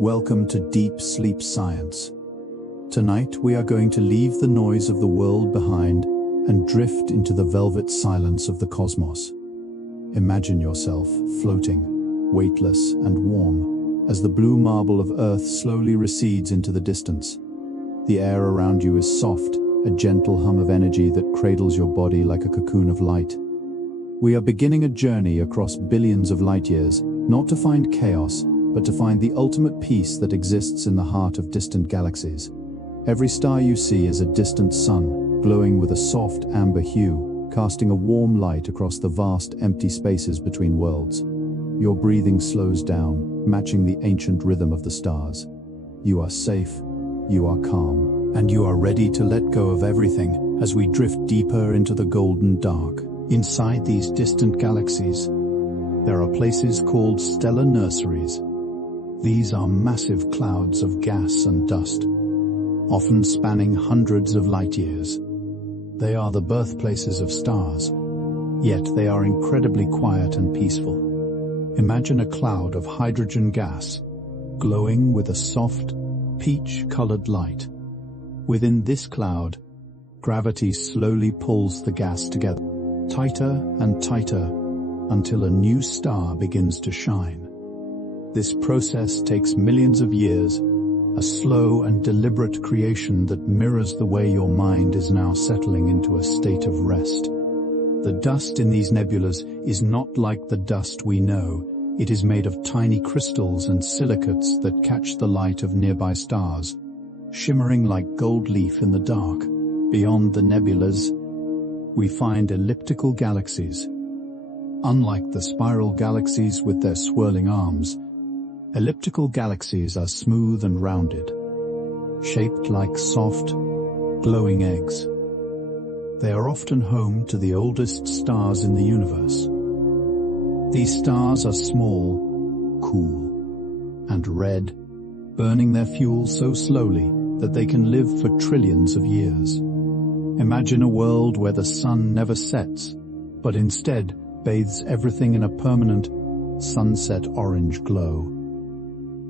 Welcome to Deep Sleep Science. Tonight we are going to leave the noise of the world behind and drift into the velvet silence of the cosmos. Imagine yourself floating, weightless and warm, as the blue marble of Earth slowly recedes into the distance. The air around you is soft, a gentle hum of energy that cradles your body like a cocoon of light. We are beginning a journey across billions of light years, not to find chaos, but to find the ultimate peace that exists in the heart of distant galaxies. Every star you see is a distant sun, glowing with a soft amber hue, casting a warm light across the vast empty spaces between worlds. Your breathing slows down, matching the ancient rhythm of the stars. You are safe, you are calm, and you are ready to let go of everything as we drift deeper into the golden dark. Inside these distant galaxies, there are places called stellar nurseries. These are massive clouds of gas and dust, often spanning hundreds of light years. They are the birthplaces of stars, yet they are incredibly quiet and peaceful. Imagine a cloud of hydrogen gas, glowing with a soft, peach-colored light. Within this cloud, gravity slowly pulls the gas together, tighter and tighter, until a new star begins to shine. This process takes millions of years, a slow and deliberate creation that mirrors the way your mind is now settling into a state of rest. The dust in these nebulas is not like the dust we know. It is made of tiny crystals and silicates that catch the light of nearby stars, shimmering like gold leaf in the dark. Beyond the nebulas, we find elliptical galaxies. Unlike the spiral galaxies with their swirling arms, elliptical galaxies are smooth and rounded, shaped like soft, glowing eggs. They are often home to the oldest stars in the universe. These stars are small, cool, and red, burning their fuel so slowly that they can live for trillions of years. Imagine a world where the sun never sets, but instead bathes everything in a permanent, sunset orange glow.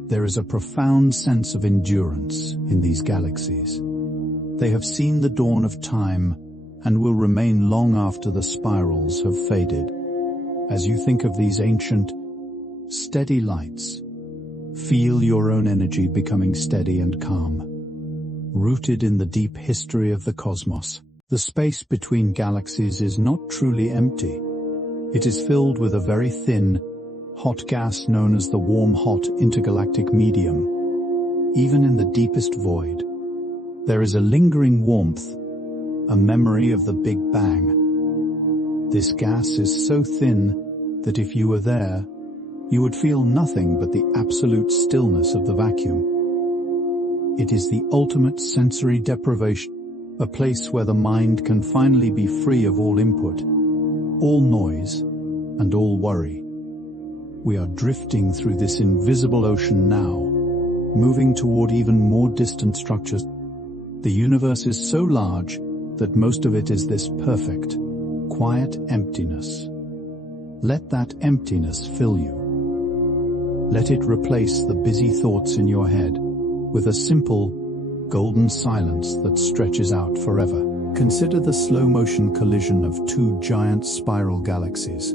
There is a profound sense of endurance in these galaxies. They have seen the dawn of time and will remain long after the spirals have faded. As you think of these ancient, steady lights, feel your own energy becoming steady and calm. Rooted in the deep history of the cosmos, the space between galaxies is not truly empty. It is filled with a very thin, hot gas known as the warm-hot intergalactic medium. Even in the deepest void, there is a lingering warmth, a memory of the Big Bang. This gas is so thin that if you were there, you would feel nothing but the absolute stillness of the vacuum. It is the ultimate sensory deprivation, a place where the mind can finally be free of all input, all noise, and all worry. We are drifting through this invisible ocean now, moving toward even more distant structures. The universe is so large that most of it is this perfect, quiet emptiness. Let that emptiness fill you. Let it replace the busy thoughts in your head with a simple, golden silence that stretches out forever. Consider the slow-motion collision of two giant spiral galaxies,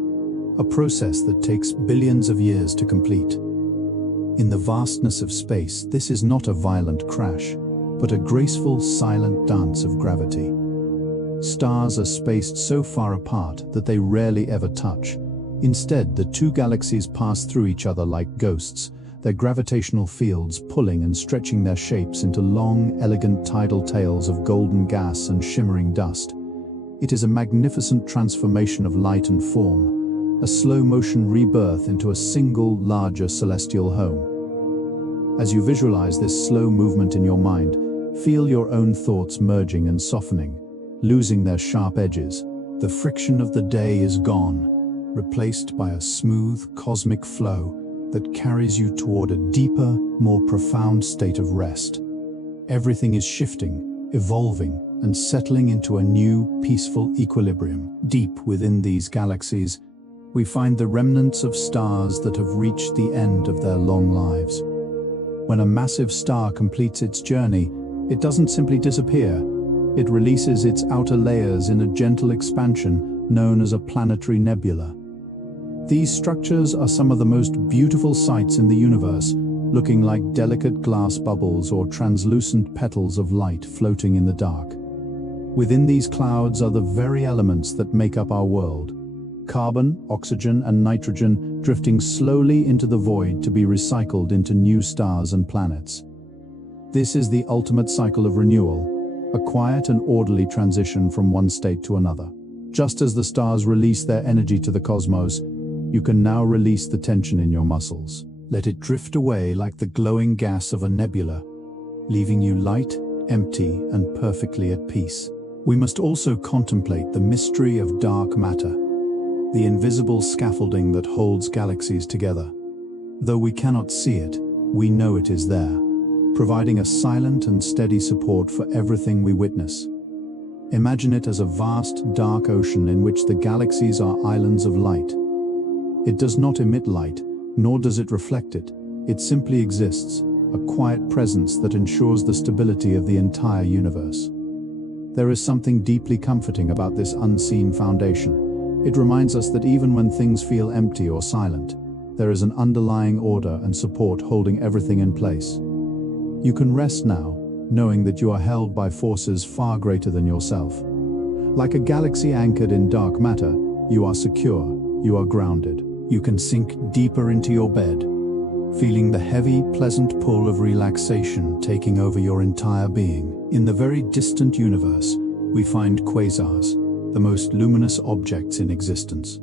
a process that takes billions of years to complete. In the vastness of space, this is not a violent crash, but a graceful, silent dance of gravity. Stars are spaced so far apart that they rarely ever touch. Instead, the two galaxies pass through each other like ghosts, their gravitational fields pulling and stretching their shapes into long, elegant tidal tails of golden gas and shimmering dust. It is a magnificent transformation of light and form, a slow-motion rebirth into a single, larger celestial home. As you visualize this slow movement in your mind, feel your own thoughts merging and softening, losing their sharp edges. The friction of the day is gone, replaced by a smooth, cosmic flow that carries you toward a deeper, more profound state of rest. Everything is shifting, evolving, and settling into a new, peaceful equilibrium. Deep within these galaxies, we find the remnants of stars that have reached the end of their long lives. When a massive star completes its journey, it doesn't simply disappear. It releases its outer layers in a gentle expansion known as a planetary nebula. These structures are some of the most beautiful sights in the universe, looking like delicate glass bubbles or translucent petals of light floating in the dark. Within these clouds are the very elements that make up our world: carbon, oxygen, and nitrogen drifting slowly into the void to be recycled into new stars and planets. This is the ultimate cycle of renewal, a quiet and orderly transition from one state to another. Just as the stars release their energy to the cosmos, you can now release the tension in your muscles. Let it drift away like the glowing gas of a nebula, leaving you light, empty, and perfectly at peace. We must also contemplate the mystery of dark matter, the invisible scaffolding that holds galaxies together. Though we cannot see it, we know it is there, providing a silent and steady support for everything we witness. Imagine it as a vast, dark ocean in which the galaxies are islands of light. It does not emit light, nor does it reflect it. It simply exists, a quiet presence that ensures the stability of the entire universe. There is something deeply comforting about this unseen foundation. It reminds us that even when things feel empty or silent, there is an underlying order and support holding everything in place. You can rest now, knowing that you are held by forces far greater than yourself. Like a galaxy anchored in dark matter, you are secure, you are grounded. You can sink deeper into your bed, feeling the heavy, pleasant pull of relaxation taking over your entire being. In the very distant universe, we find quasars, the most luminous objects in existence.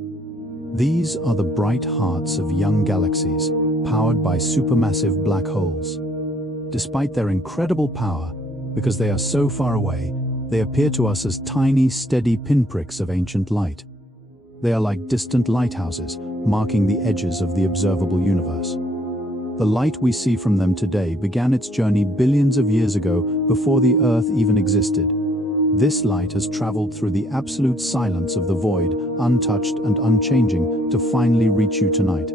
These are the bright hearts of young galaxies, powered by supermassive black holes. Despite their incredible power, because they are so far away, they appear to us as tiny, steady pinpricks of ancient light. They are like distant lighthouses, marking the edges of the observable universe. The light we see from them today began its journey billions of years ago, before the Earth even existed. This light has traveled through the absolute silence of the void, untouched and unchanging, to finally reach you tonight.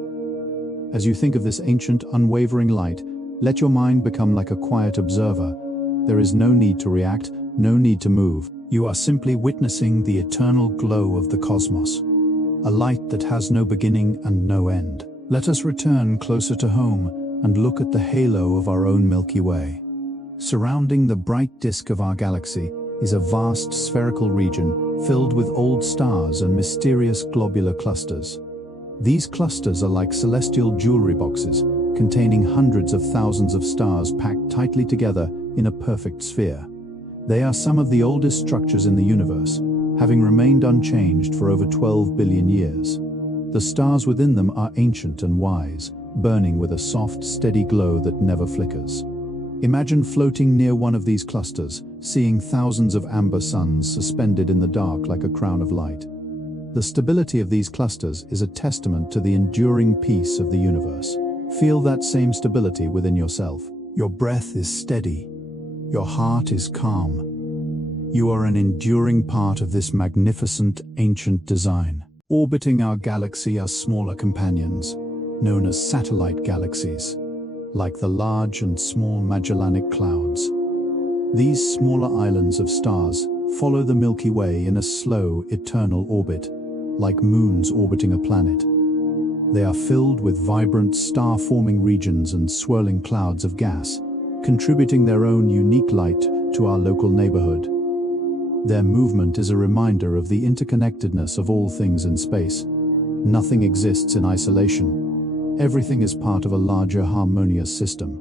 As you think of this ancient, unwavering light, let your mind become like a quiet observer. There is no need to react, no need to move. You are simply witnessing the eternal glow of the cosmos, a light that has no beginning and no end. Let us return closer to home and look at the halo of our own Milky Way. Surrounding the bright disk of our galaxy is a vast spherical region filled with old stars and mysterious globular clusters. These clusters are like celestial jewelry boxes, containing hundreds of thousands of stars packed tightly together in a perfect sphere. They are some of the oldest structures in the universe, having remained unchanged for over 12 billion years. The stars within them are ancient and wise, burning with a soft, steady glow that never flickers. Imagine floating near one of these clusters, seeing thousands of amber suns suspended in the dark like a crown of light. The stability of these clusters is a testament to the enduring peace of the universe. Feel that same stability within yourself. Your breath is steady. Your heart is calm. You are an enduring part of this magnificent, ancient design. Orbiting our galaxy are smaller companions, known as satellite galaxies, like the large and small Magellanic Clouds. These smaller islands of stars follow the Milky Way in a slow, eternal orbit, like moons orbiting a planet. They are filled with vibrant, star-forming regions and swirling clouds of gas, contributing their own unique light to our local neighborhood. Their movement is a reminder of the interconnectedness of all things in space. Nothing exists in isolation. Everything is part of a larger, harmonious system.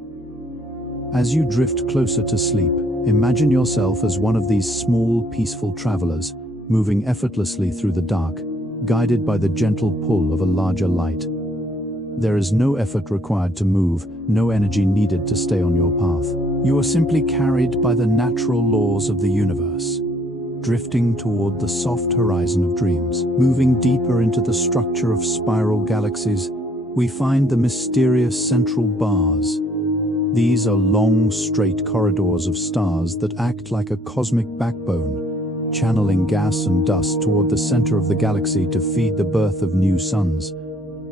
As you drift closer to sleep, imagine yourself as one of these small, peaceful travelers, moving effortlessly through the dark, guided by the gentle pull of a larger light. There is no effort required to move, no energy needed to stay on your path. You are simply carried by the natural laws of the universe, drifting toward the soft horizon of dreams. Moving deeper into the structure of spiral galaxies, we find the mysterious central bars. These are long, straight corridors of stars that act like a cosmic backbone, channeling gas and dust toward the center of the galaxy to feed the birth of new suns.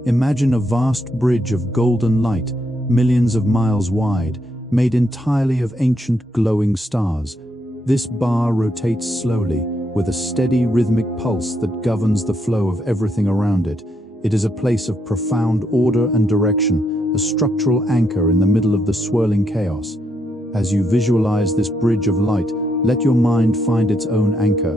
Imagine a vast bridge of golden light millions of miles wide, made entirely of ancient glowing stars. This bar rotates slowly, with a steady rhythmic pulse that governs the flow of everything around it. It is a place of profound order and direction, a structural anchor in the middle of the swirling chaos. As you visualize this bridge of light, let your mind find its own anchor.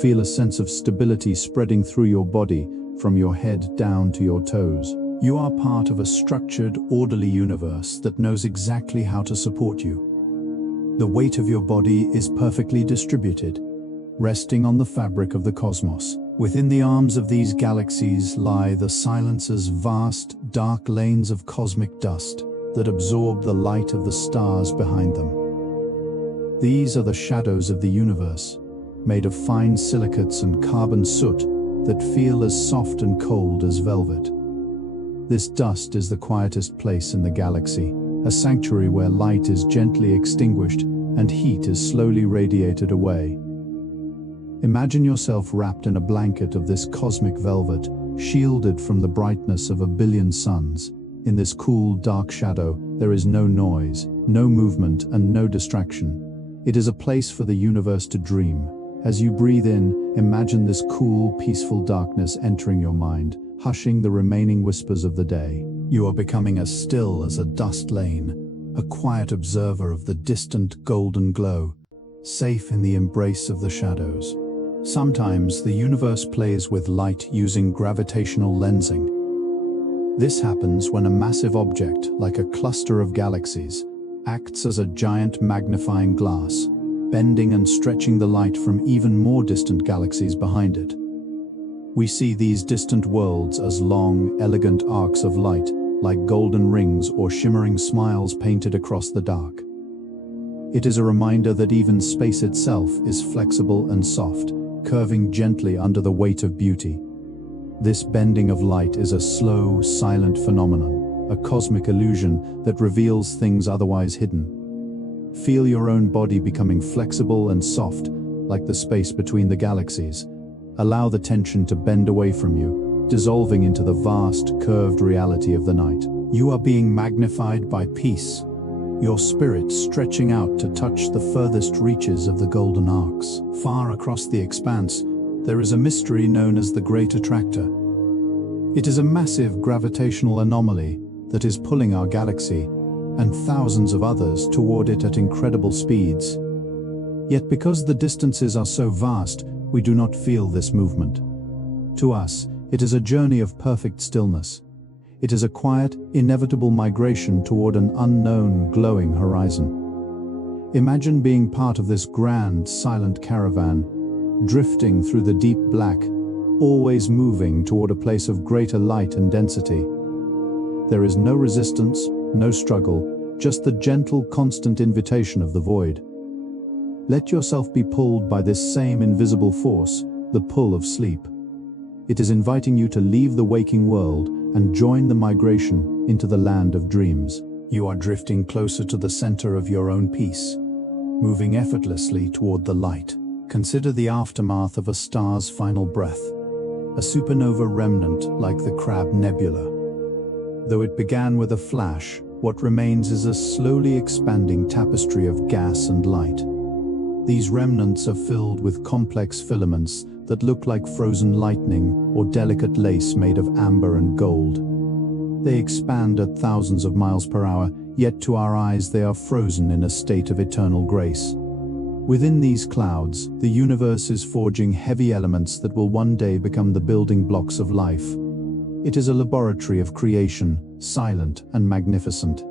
Feel a sense of stability spreading through your body, from your head down to your toes. You are part of a structured, orderly universe that knows exactly how to support you. The weight of your body is perfectly distributed, resting on the fabric of the cosmos. Within the arms of these galaxies lie the silence's vast, dark lanes of cosmic dust that absorb the light of the stars behind them. These are the shadows of the universe, made of fine silicates and carbon soot that feel as soft and cold as velvet. This dust is the quietest place in the galaxy, a sanctuary where light is gently extinguished and heat is slowly radiated away. Imagine yourself wrapped in a blanket of this cosmic velvet, shielded from the brightness of a billion suns. In this cool, dark shadow, there is no noise, no movement, and no distraction. It is a place for the universe to dream. As you breathe in, imagine this cool, peaceful darkness entering your mind, hushing the remaining whispers of the day. You are becoming as still as a dust lane, a quiet observer of the distant golden glow, safe in the embrace of the shadows. Sometimes the universe plays with light using gravitational lensing. This happens when a massive object, like a cluster of galaxies, acts as a giant magnifying glass, bending and stretching the light from even more distant galaxies behind it. We see these distant worlds as long, elegant arcs of light, like golden rings or shimmering smiles painted across the dark. It is a reminder that even space itself is flexible and soft, curving gently under the weight of beauty. This bending of light is a slow, silent phenomenon, a cosmic illusion that reveals things otherwise hidden. Feel your own body becoming flexible and soft, like the space between the galaxies. Allow the tension to bend away from you, dissolving into the vast, curved reality of the night. You are being magnified by peace, your spirit stretching out to touch the furthest reaches of the golden arcs. Far across the expanse, there is a mystery known as the Great Attractor. It is a massive gravitational anomaly that is pulling our galaxy and thousands of others toward it at incredible speeds. Yet because the distances are so vast, we do not feel this movement. To us, it is a journey of perfect stillness. It is a quiet, inevitable migration toward an unknown, glowing horizon. Imagine being part of this grand, silent caravan, drifting through the deep black, always moving toward a place of greater light and density. There is no resistance, no struggle, just the gentle, constant invitation of the void. Let yourself be pulled by this same invisible force, the pull of sleep. It is inviting you to leave the waking world and join the migration into the land of dreams. You are drifting closer to the center of your own peace, moving effortlessly toward the light. Consider the aftermath of a star's final breath, a supernova remnant like the Crab Nebula. Though it began with a flash, what remains is a slowly expanding tapestry of gas and light. These remnants are filled with complex filaments that look like frozen lightning or delicate lace made of amber and gold. They expand at thousands of miles per hour, yet to our eyes they are frozen in a state of eternal grace. Within these clouds, the universe is forging heavy elements that will one day become the building blocks of life. It is a laboratory of creation, silent and magnificent.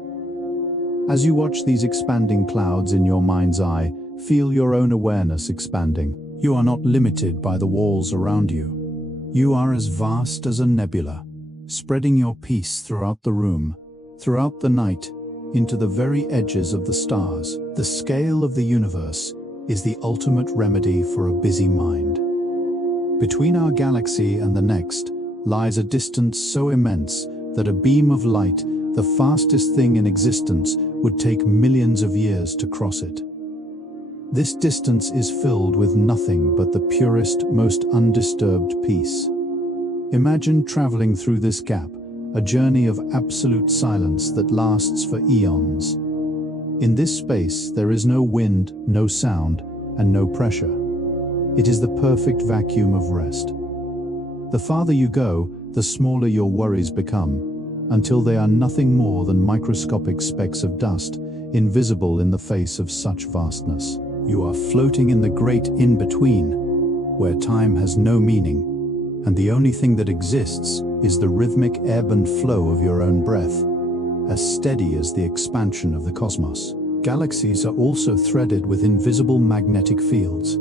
As you watch these expanding clouds in your mind's eye, feel your own awareness expanding. You are not limited by the walls around you. You are as vast as a nebula, spreading your peace throughout the room, throughout the night, into the very edges of the stars. The scale of the universe is the ultimate remedy for a busy mind. Between our galaxy and the next lies a distance so immense that a beam of light, the fastest thing in existence, would take millions of years to cross it. This distance is filled with nothing but the purest, most undisturbed peace. Imagine traveling through this gap, a journey of absolute silence that lasts for eons. In this space, there is no wind, no sound, and no pressure. It is the perfect vacuum of rest. The farther you go, the smaller your worries become, until they are nothing more than microscopic specks of dust, invisible in the face of such vastness. You are floating in the great in-between, where time has no meaning, and the only thing that exists is the rhythmic ebb and flow of your own breath, as steady as the expansion of the cosmos. Galaxies are also threaded with invisible magnetic fields.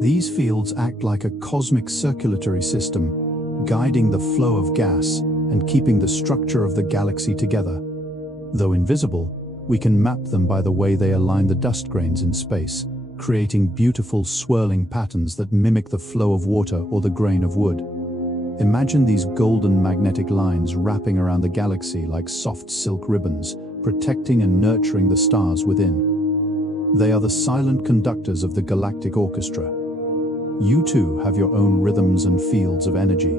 These fields act like a cosmic circulatory system, guiding the flow of gas and keeping the structure of the galaxy together. Though invisible, we can map them by the way they align the dust grains in space, creating beautiful swirling patterns that mimic the flow of water or the grain of wood. Imagine these golden magnetic lines wrapping around the galaxy like soft silk ribbons, protecting and nurturing the stars within. They are the silent conductors of the galactic orchestra. You too have your own rhythms and fields of energy.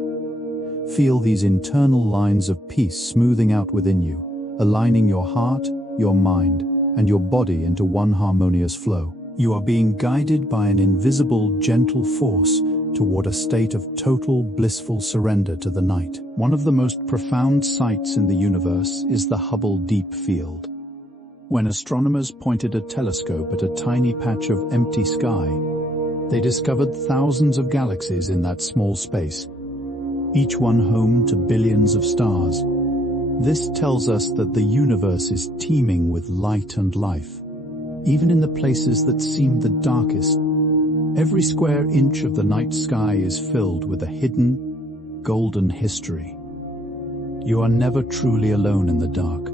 Feel these internal lines of peace smoothing out within you, aligning your heart, your mind, and your body into one harmonious flow. You are being guided by an invisible, gentle force toward a state of total, blissful surrender to the night. One of the most profound sights in the universe is the Hubble Deep Field. When astronomers pointed a telescope at a tiny patch of empty sky, they discovered thousands of galaxies in that small space, each one home to billions of stars. This tells us that the universe is teeming with light and life, even in the places that seem the darkest. Every square inch of the night sky is filled with a hidden, golden history. You are never truly alone in the dark.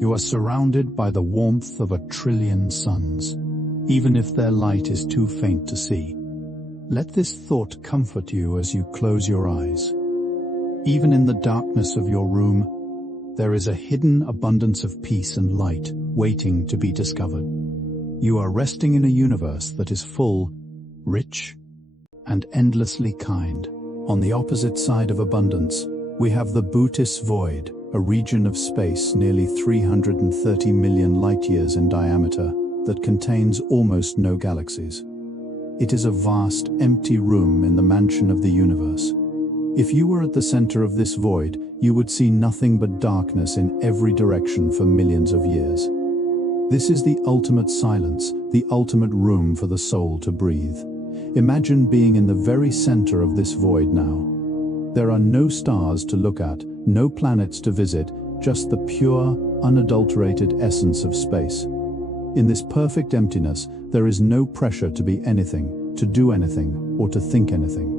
You are surrounded by the warmth of 1 trillion suns, even if their light is too faint to see. Let this thought comfort you as you close your eyes. Even in the darkness of your room, there is a hidden abundance of peace and light waiting to be discovered. You are resting in a universe that is full, rich, and endlessly kind. On the opposite side of abundance, we have the Buddhist void, a region of space nearly 330 million light-years in diameter that contains almost no galaxies. It is a vast, empty room in the mansion of the universe. If you were at the center of this void, you would see nothing but darkness in every direction for millions of years. This is the ultimate silence, the ultimate room for the soul to breathe. Imagine being in the very center of this void now. There are no stars to look at, no planets to visit, just the pure, unadulterated essence of space. In this perfect emptiness, there is no pressure to be anything, to do anything, or to think anything.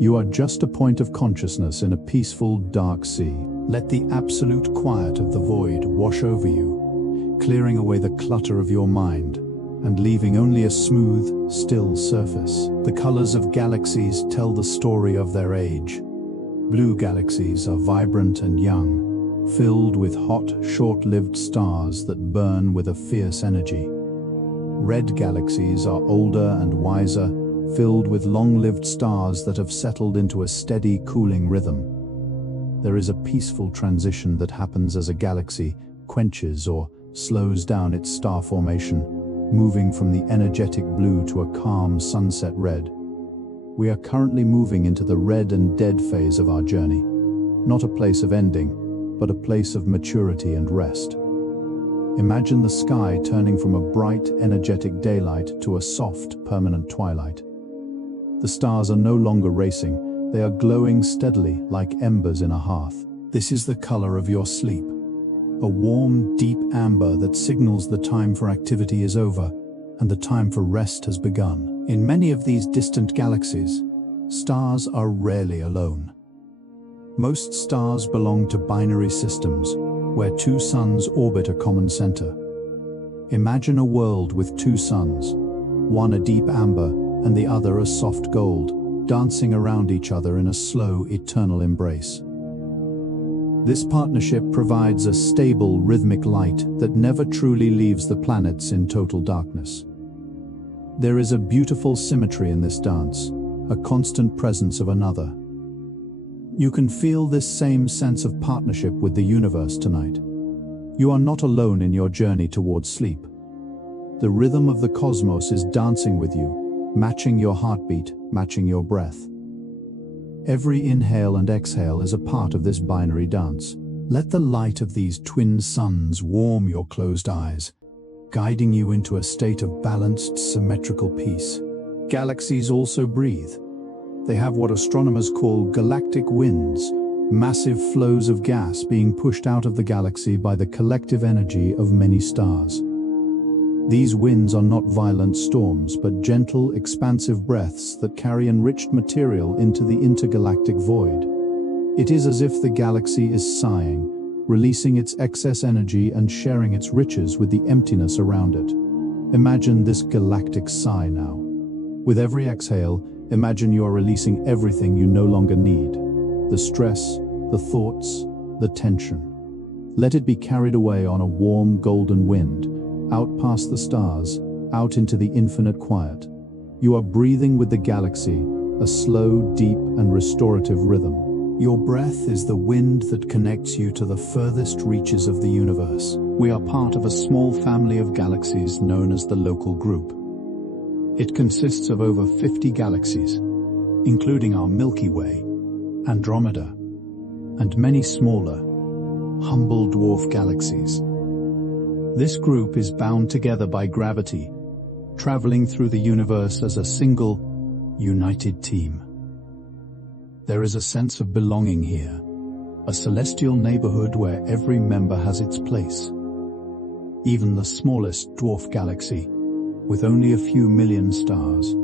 You are just a point of consciousness in a peaceful, dark sea. Let the absolute quiet of the void wash over you, clearing away the clutter of your mind and leaving only a smooth, still surface. The colors of galaxies tell the story of their age. Blue galaxies are vibrant and young, filled with hot, short-lived stars that burn with a fierce energy. Red galaxies are older and wiser, filled with long-lived stars that have settled into a steady, cooling rhythm. There is a peaceful transition that happens as a galaxy quenches or slows down its star formation, moving from the energetic blue to a calm sunset red. We are currently moving into the red and dead phase of our journey, not a place of ending, but a place of maturity and rest. Imagine the sky turning from a bright, energetic daylight to a soft, permanent twilight. The stars are no longer racing, they are glowing steadily like embers in a hearth. This is the color of your sleep, a warm, deep amber that signals the time for activity is over and the time for rest has begun. In many of these distant galaxies, stars are rarely alone. Most stars belong to binary systems, where two suns orbit a common center. Imagine a world with two suns, one a deep amber and the other a soft gold, dancing around each other in a slow, eternal embrace. This partnership provides a stable, rhythmic light that never truly leaves the planets in total darkness. There is a beautiful symmetry in this dance, a constant presence of another. You can feel this same sense of partnership with the universe tonight. You are not alone in your journey towards sleep. The rhythm of the cosmos is dancing with you, matching your heartbeat, matching your breath. Every inhale and exhale is a part of this binary dance. Let the light of these twin suns warm your closed eyes, guiding you into a state of balanced, symmetrical peace. Galaxies also breathe. They have what astronomers call galactic winds, massive flows of gas being pushed out of the galaxy by the collective energy of many stars. These winds are not violent storms, but gentle, expansive breaths that carry enriched material into the intergalactic void. It is as if the galaxy is sighing, releasing its excess energy and sharing its riches with the emptiness around it. Imagine this galactic sigh now. With every exhale, imagine you are releasing everything you no longer need. The stress, the thoughts, the tension. Let it be carried away on a warm golden wind, out past the stars, out into the infinite quiet. You are breathing with the galaxy, a slow, deep, and restorative rhythm. Your breath is the wind that connects you to the furthest reaches of the universe. We are part of a small family of galaxies known as the local group. It consists of over 50 galaxies, including our Milky Way, Andromeda, and many smaller, humble dwarf galaxies. This group is bound together by gravity, traveling through the universe as a single, united team. There is a sense of belonging here, a celestial neighborhood where every member has its place. Even the smallest dwarf galaxy, with only a few million stars,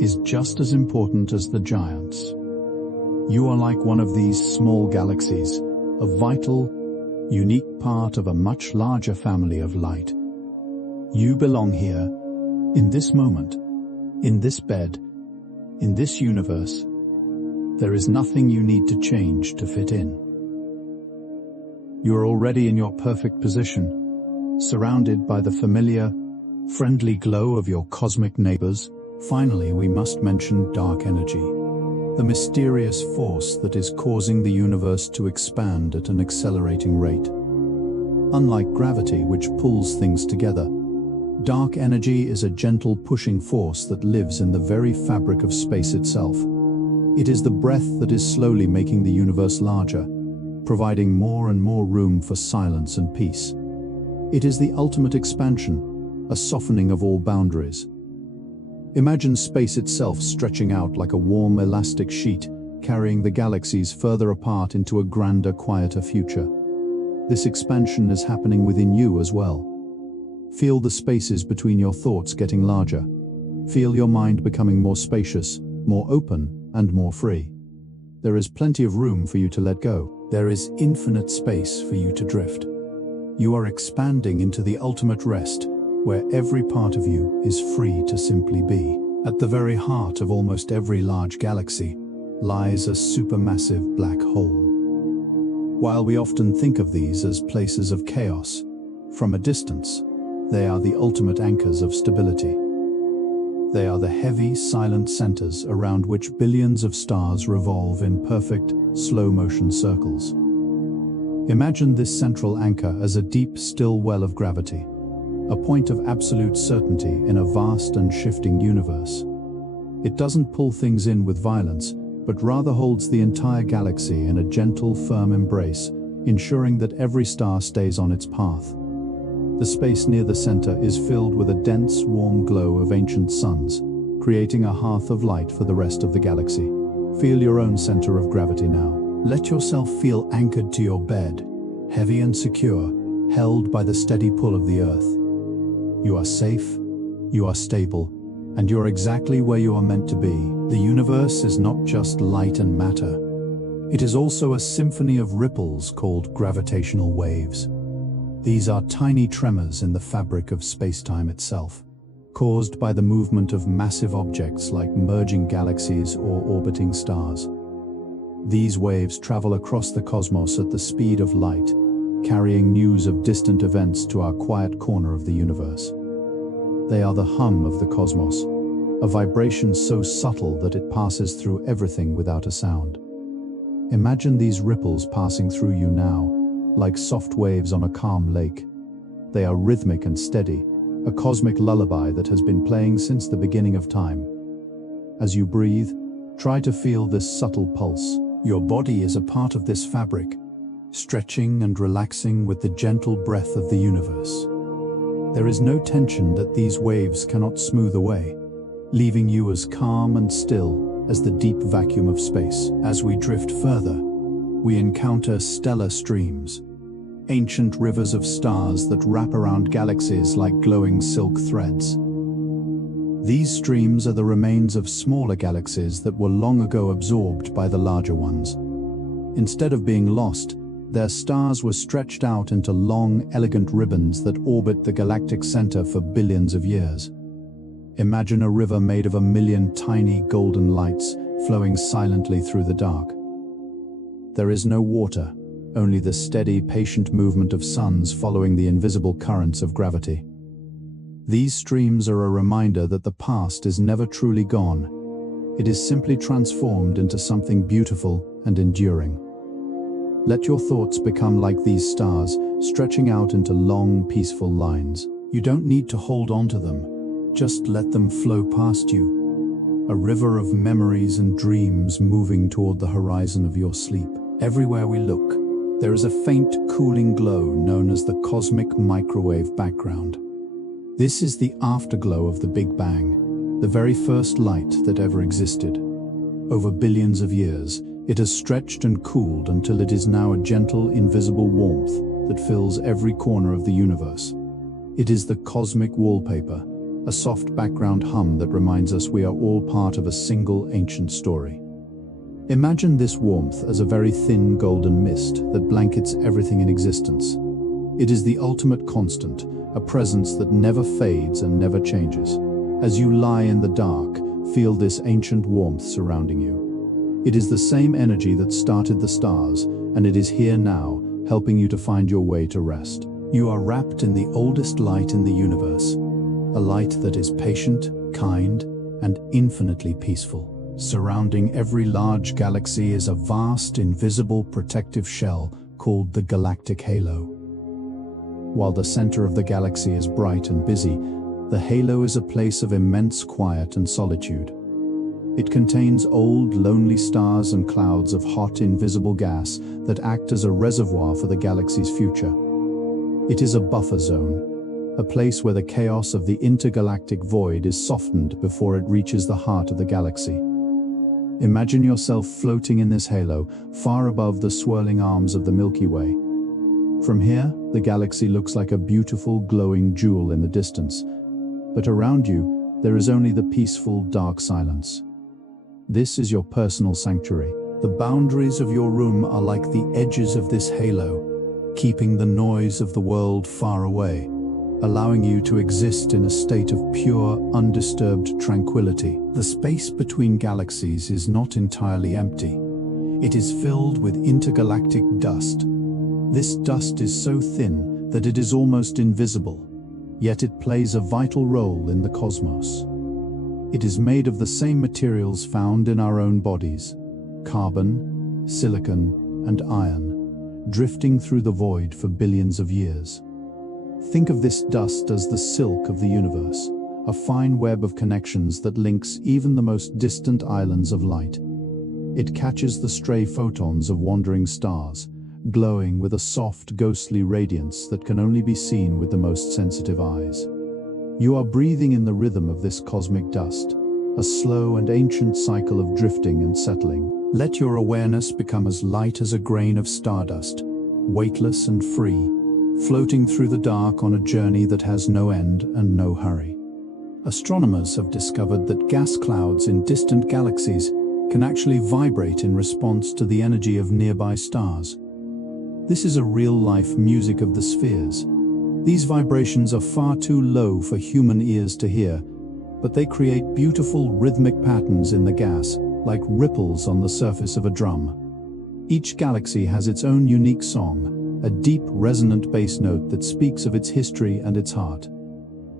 is just as important as the giants. You are like one of these small galaxies, a vital, unique part of a much larger family of light. You belong here, in this moment, in this bed, in this universe. There is nothing you need to change to fit in. You are already in your perfect position, surrounded by the familiar, friendly glow of your cosmic neighbors. Finally, we must mention dark energy, the mysterious force that is causing the universe to expand at an accelerating rate. Unlike gravity, which pulls things together, dark energy is a gentle pushing force that lives in the very fabric of space itself. It is the breath that is slowly making the universe larger, providing more and more room for silence and peace. It is the ultimate expansion, a softening of all boundaries. Imagine space itself stretching out like a warm, elastic sheet, carrying the galaxies further apart into a grander, quieter future. This expansion is happening within you as well. Feel the spaces between your thoughts getting larger. Feel your mind becoming more spacious, more open, and more free. There is plenty of room for you to let go. There is infinite space for you to drift. You are expanding into the ultimate rest, where every part of you is free to simply be. At the very heart of almost every large galaxy lies a supermassive black hole. While we often think of these as places of chaos, from a distance, they are the ultimate anchors of stability. They are the heavy, silent centers around which billions of stars revolve in perfect, slow-motion circles. Imagine this central anchor as a deep, still well of gravity, a point of absolute certainty in a vast and shifting universe. It doesn't pull things in with violence, but rather holds the entire galaxy in a gentle, firm embrace, ensuring that every star stays on its path. The space near the center is filled with a dense, warm glow of ancient suns, creating a hearth of light for the rest of the galaxy. Feel your own center of gravity now. Let yourself feel anchored to your bed, heavy and secure, held by the steady pull of the earth. You are safe, you are stable, and you're exactly where you are meant to be. The universe is not just light and matter. It is also a symphony of ripples called gravitational waves. These are tiny tremors in the fabric of space-time itself, caused by the movement of massive objects like merging galaxies or orbiting stars. These waves travel across the cosmos at the speed of light, carrying news of distant events to our quiet corner of the universe. They are the hum of the cosmos, a vibration so subtle that it passes through everything without a sound. Imagine these ripples passing through you now, like soft waves on a calm lake. They are rhythmic and steady, a cosmic lullaby that has been playing since the beginning of time. As you breathe, try to feel this subtle pulse. Your body is a part of this fabric, stretching and relaxing with the gentle breath of the universe. There is no tension that these waves cannot smooth away, leaving you as calm and still as the deep vacuum of space. As we drift further, we encounter stellar streams, ancient rivers of stars that wrap around galaxies like glowing silk threads. These streams are the remains of smaller galaxies that were long ago absorbed by the larger ones. Instead of being lost, their stars were stretched out into long, elegant ribbons that orbit the galactic center for billions of years. Imagine a river made of a million tiny golden lights flowing silently through the dark. There is no water, only the steady, patient movement of suns following the invisible currents of gravity. These streams are a reminder that the past is never truly gone. It is simply transformed into something beautiful and enduring. Let your thoughts become like these stars, stretching out into long, peaceful lines. You don't need to hold on to them, just let them flow past you. A river of memories and dreams moving toward the horizon of your sleep. Everywhere we look, there is a faint, cooling glow known as the cosmic microwave background. This is the afterglow of the Big Bang, the very first light that ever existed. Over billions of years, it has stretched and cooled until it is now a gentle, invisible warmth that fills every corner of the universe. It is the cosmic wallpaper, a soft background hum that reminds us we are all part of a single ancient story. Imagine this warmth as a very thin golden mist that blankets everything in existence. It is the ultimate constant, a presence that never fades and never changes. As you lie in the dark, feel this ancient warmth surrounding you. It is the same energy that started the stars, and it is here now, helping you to find your way to rest. You are wrapped in the oldest light in the universe, a light that is patient, kind, and infinitely peaceful. Surrounding every large galaxy is a vast, invisible protective shell called the galactic halo. While the center of the galaxy is bright and busy, the halo is a place of immense quiet and solitude. It contains old, lonely stars and clouds of hot, invisible gas that act as a reservoir for the galaxy's future. It is a buffer zone, a place where the chaos of the intergalactic void is softened before it reaches the heart of the galaxy. Imagine yourself floating in this halo, far above the swirling arms of the Milky Way. From here, the galaxy looks like a beautiful, glowing jewel in the distance, but around you, there is only the peaceful, dark silence. This is your personal sanctuary. The boundaries of your room are like the edges of this halo, keeping the noise of the world far away, allowing you to exist in a state of pure, undisturbed tranquility. The space between galaxies is not entirely empty. It is filled with intergalactic dust. This dust is so thin that it is almost invisible, yet it plays a vital role in the cosmos. It is made of the same materials found in our own bodies: carbon, silicon, and iron, drifting through the void for billions of years. Think of this dust as the silk of the universe, a fine web of connections that links even the most distant islands of light. It catches the stray photons of wandering stars, glowing with a soft, ghostly radiance that can only be seen with the most sensitive eyes. You are breathing in the rhythm of this cosmic dust, a slow and ancient cycle of drifting and settling. Let your awareness become as light as a grain of stardust, weightless and free, floating through the dark on a journey that has no end and no hurry. Astronomers have discovered that gas clouds in distant galaxies can actually vibrate in response to the energy of nearby stars. This is a real-life music of the spheres. These vibrations are far too low for human ears to hear, but they create beautiful rhythmic patterns in the gas, like ripples on the surface of a drum. Each galaxy has its own unique song, a deep, resonant bass note that speaks of its history and its heart.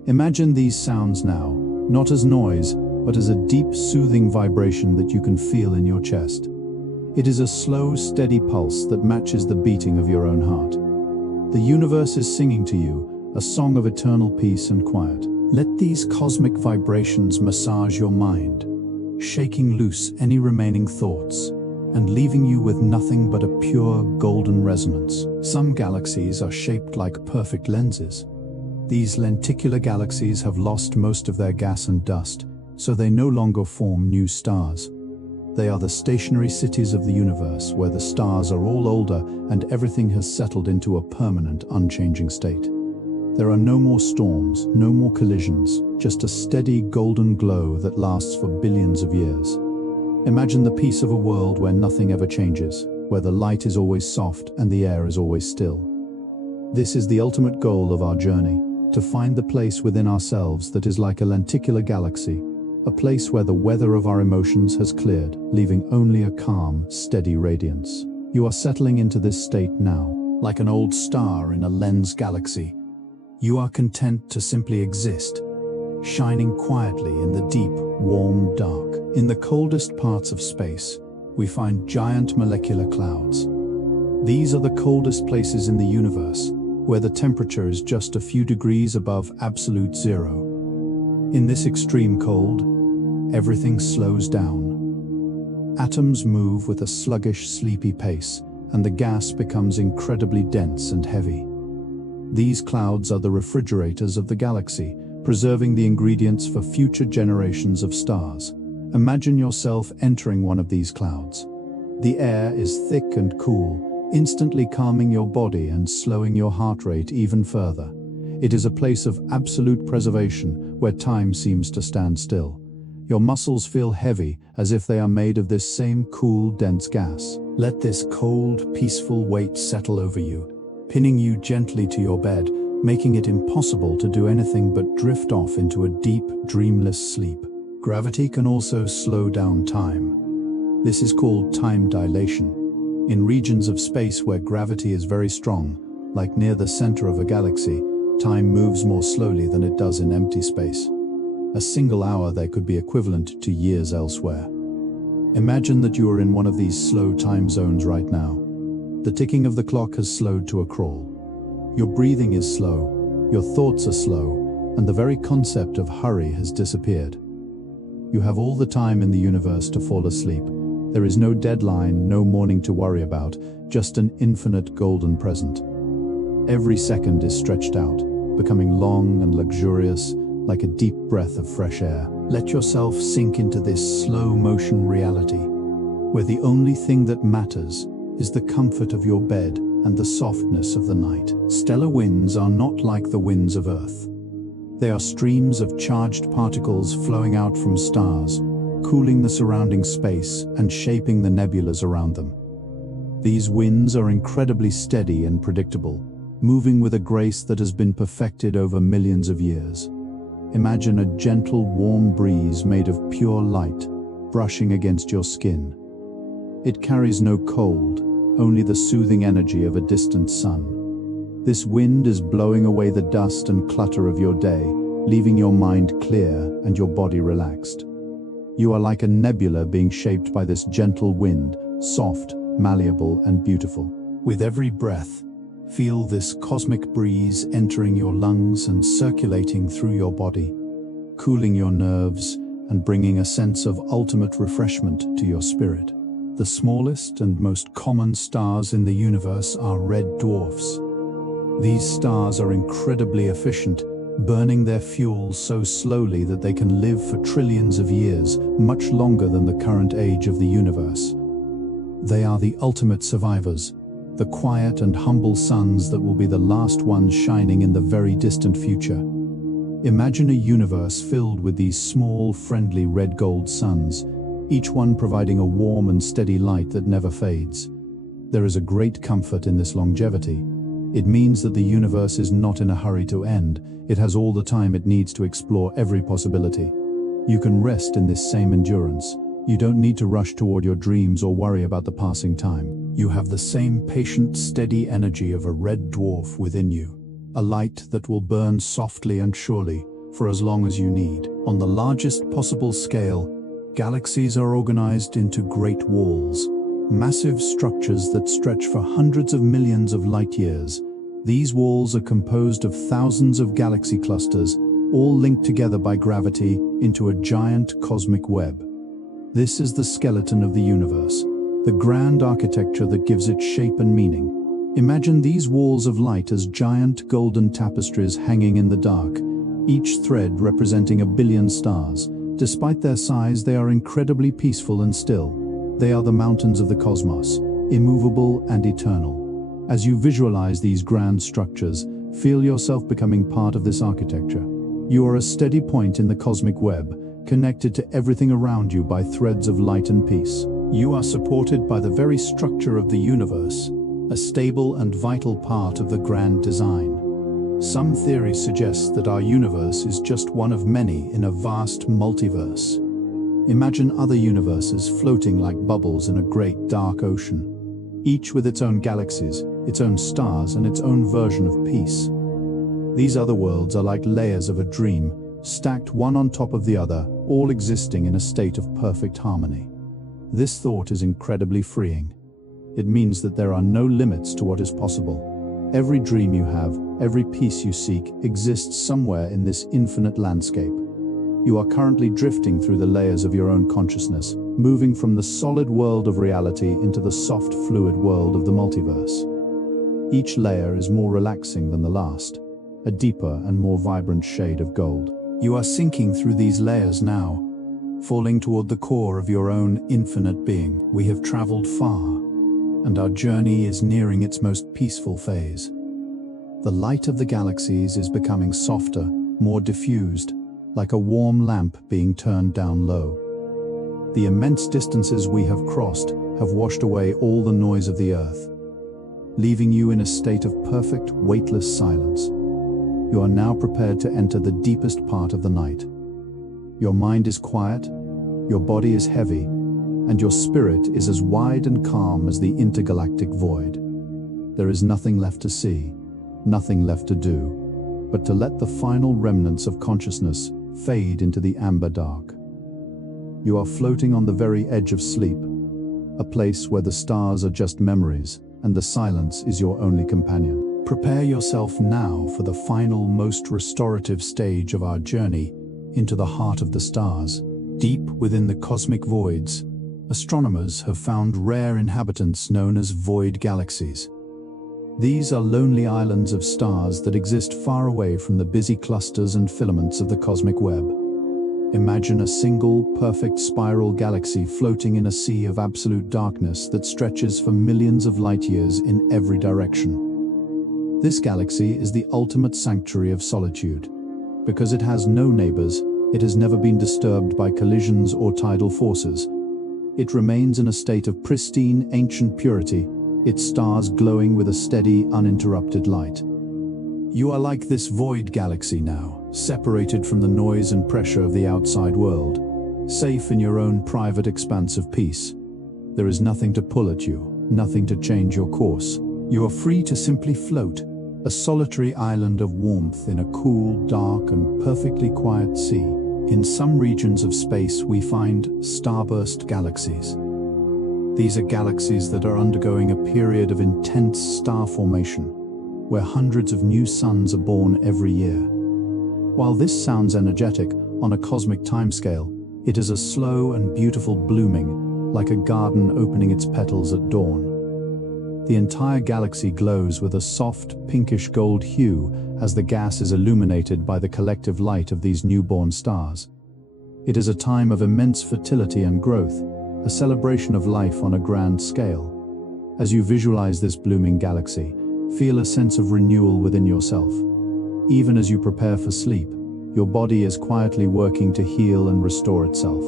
Imagine these sounds now, not as noise, but as a deep, soothing vibration that you can feel in your chest. It is a slow, steady pulse that matches the beating of your own heart. The universe is singing to you, a song of eternal peace and quiet. Let these cosmic vibrations massage your mind, shaking loose any remaining thoughts, and leaving you with nothing but a pure golden resonance. Some galaxies are shaped like perfect lenses. These lenticular galaxies have lost most of their gas and dust, so they no longer form new stars. They are the stationary cities of the universe, where the stars are all older and everything has settled into a permanent, unchanging state. There are no more storms, no more collisions, just a steady golden glow that lasts for billions of years. Imagine the peace of a world where nothing ever changes, where the light is always soft and the air is always still. This is the ultimate goal of our journey, to find the place within ourselves that is like a lenticular galaxy, a place where the weather of our emotions has cleared, leaving only a calm, steady radiance. You are settling into this state now, like an old star in a lens galaxy. You are content to simply exist, shining quietly in the deep, warm dark. In the coldest parts of space, we find giant molecular clouds. These are the coldest places in the universe, where the temperature is just a few degrees above absolute zero. In this extreme cold, everything slows down. Atoms move with a sluggish, sleepy pace, and the gas becomes incredibly dense and heavy. These clouds are the refrigerators of the galaxy, preserving the ingredients for future generations of stars. Imagine yourself entering one of these clouds. The air is thick and cool, instantly calming your body and slowing your heart rate even further. It is a place of absolute preservation, where time seems to stand still. Your muscles feel heavy, as if they are made of this same cool, dense gas. Let this cold, peaceful weight settle over you, pinning you gently to your bed, making it impossible to do anything but drift off into a deep, dreamless sleep. Gravity can also slow down time. This is called time dilation. In regions of space where gravity is very strong, like near the center of a galaxy, time moves more slowly than it does in empty space. A single hour there could be equivalent to years elsewhere. Imagine that you are in one of these slow time zones right now. The ticking of the clock has slowed to a crawl. Your breathing is slow, your thoughts are slow, and the very concept of hurry has disappeared. You have all the time in the universe to fall asleep. There is no deadline, no morning to worry about, just an infinite golden present. Every second is stretched out, becoming long and luxurious, like a deep breath of fresh air. Let yourself sink into this slow-motion reality, where the only thing that matters is the comfort of your bed and the softness of the night. Stellar winds are not like the winds of Earth. They are streams of charged particles flowing out from stars, cooling the surrounding space and shaping the nebulas around them. These winds are incredibly steady and predictable, moving with a grace that has been perfected over millions of years. Imagine a gentle, warm breeze made of pure light, brushing against your skin. It carries no cold, only the soothing energy of a distant sun. This wind is blowing away the dust and clutter of your day, leaving your mind clear and your body relaxed. You are like a nebula being shaped by this gentle wind, soft, malleable, and beautiful. With every breath, feel this cosmic breeze entering your lungs and circulating through your body, cooling your nerves and bringing a sense of ultimate refreshment to your spirit. The smallest and most common stars in the universe are red dwarfs. These stars are incredibly efficient, burning their fuel so slowly that they can live for trillions of years, much longer than the current age of the universe. They are the ultimate survivors, the quiet and humble suns that will be the last ones shining in the very distant future. Imagine a universe filled with these small, friendly red-gold suns, each one providing a warm and steady light that never fades. There is a great comfort in this longevity. It means that the universe is not in a hurry to end. It has all the time it needs to explore every possibility. You can rest in this same endurance. You don't need to rush toward your dreams or worry about the passing time. You have the same patient, steady energy of a red dwarf within you, a light that will burn softly and surely for as long as you need. On the largest possible scale, galaxies are organized into great walls, Massive structures that stretch for hundreds of millions of light-years. These walls are composed of thousands of galaxy clusters, all linked together by gravity into a giant cosmic web. This is the skeleton of the universe, the grand architecture that gives it shape and meaning. Imagine these walls of light as giant golden tapestries hanging in the dark, each thread representing a billion stars. Despite their size, they are incredibly peaceful and still. They are the mountains of the cosmos, immovable and eternal. As you visualize these grand structures, feel yourself becoming part of this architecture. You are a steady point in the cosmic web, connected to everything around you by threads of light and peace. You are supported by the very structure of the universe, a stable and vital part of the grand design. Some theories suggest that our universe is just one of many in a vast multiverse. Imagine other universes floating like bubbles in a great dark ocean, each with its own galaxies, its own stars, and its own version of peace. These other worlds are like layers of a dream, stacked one on top of the other, all existing in a state of perfect harmony. This thought is incredibly freeing. It means that there are no limits to what is possible. Every dream you have, every peace you seek, exists somewhere in this infinite landscape. You are currently drifting through the layers of your own consciousness, moving from the solid world of reality into the soft, fluid world of the multiverse. Each layer is more relaxing than the last, a deeper and more vibrant shade of gold. You are sinking through these layers now, falling toward the core of your own infinite being. We have traveled far, and our journey is nearing its most peaceful phase. The light of the galaxies is becoming softer, more diffused, like a warm lamp being turned down low. The immense distances we have crossed have washed away all the noise of the Earth, leaving you in a state of perfect, weightless silence. You are now prepared to enter the deepest part of the night. Your mind is quiet, your body is heavy, and your spirit is as wide and calm as the intergalactic void. There is nothing left to see, nothing left to do, but to let the final remnants of consciousness fade into the amber dark. You are floating on the very edge of sleep, a place where the stars are just memories and the silence is your only companion. Prepare yourself now for the final, most restorative stage of our journey into the heart of the stars. Deep within the cosmic voids, astronomers have found rare inhabitants known as void galaxies. These are lonely islands of stars that exist far away from the busy clusters and filaments of the cosmic web. Imagine a single, perfect spiral galaxy floating in a sea of absolute darkness that stretches for millions of light-years in every direction. This galaxy is the ultimate sanctuary of solitude. Because it has no neighbors, it has never been disturbed by collisions or tidal forces. It remains in a state of pristine, ancient purity, its stars glowing with a steady, uninterrupted light. You are like this void galaxy now, separated from the noise and pressure of the outside world, safe in your own private expanse of peace. There is nothing to pull at you, nothing to change your course. You are free to simply float, a solitary island of warmth in a cool, dark, and perfectly quiet sea. In some regions of space, we find starburst galaxies. These are galaxies that are undergoing a period of intense star formation, where hundreds of new suns are born every year. While this sounds energetic on a cosmic timescale, it is a slow and beautiful blooming, like a garden opening its petals at dawn. The entire galaxy glows with a soft, pinkish gold hue as the gas is illuminated by the collective light of these newborn stars. It is a time of immense fertility and growth, a celebration of life on a grand scale. As you visualize this blooming galaxy, feel a sense of renewal within yourself. Even as you prepare for sleep, your body is quietly working to heal and restore itself.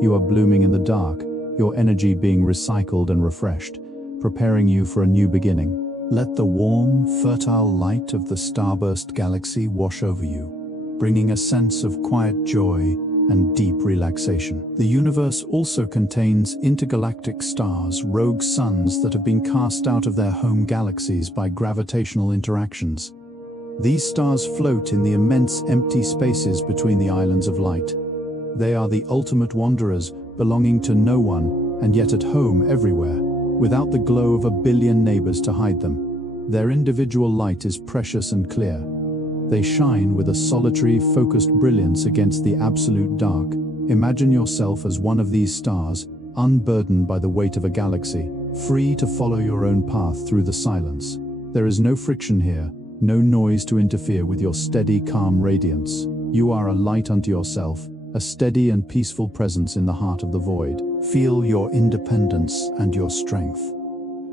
You are blooming in the dark, your energy being recycled and refreshed, preparing you for a new beginning. Let the warm, fertile light of the starburst galaxy wash over you, bringing a sense of quiet joy and deep relaxation. The universe also contains intergalactic stars, rogue suns that have been cast out of their home galaxies by gravitational interactions. These stars float in the immense empty spaces between the islands of light. They are the ultimate wanderers, belonging to no one and yet at home everywhere, without the glow of a billion neighbors to hide them. Their individual light is precious and clear. They shine with a solitary, focused brilliance against the absolute dark. Imagine yourself as one of these stars, unburdened by the weight of a galaxy, free to follow your own path through the silence. There is no friction here, no noise to interfere with your steady, calm radiance. You are a light unto yourself, a steady and peaceful presence in the heart of the void. Feel your independence and your strength.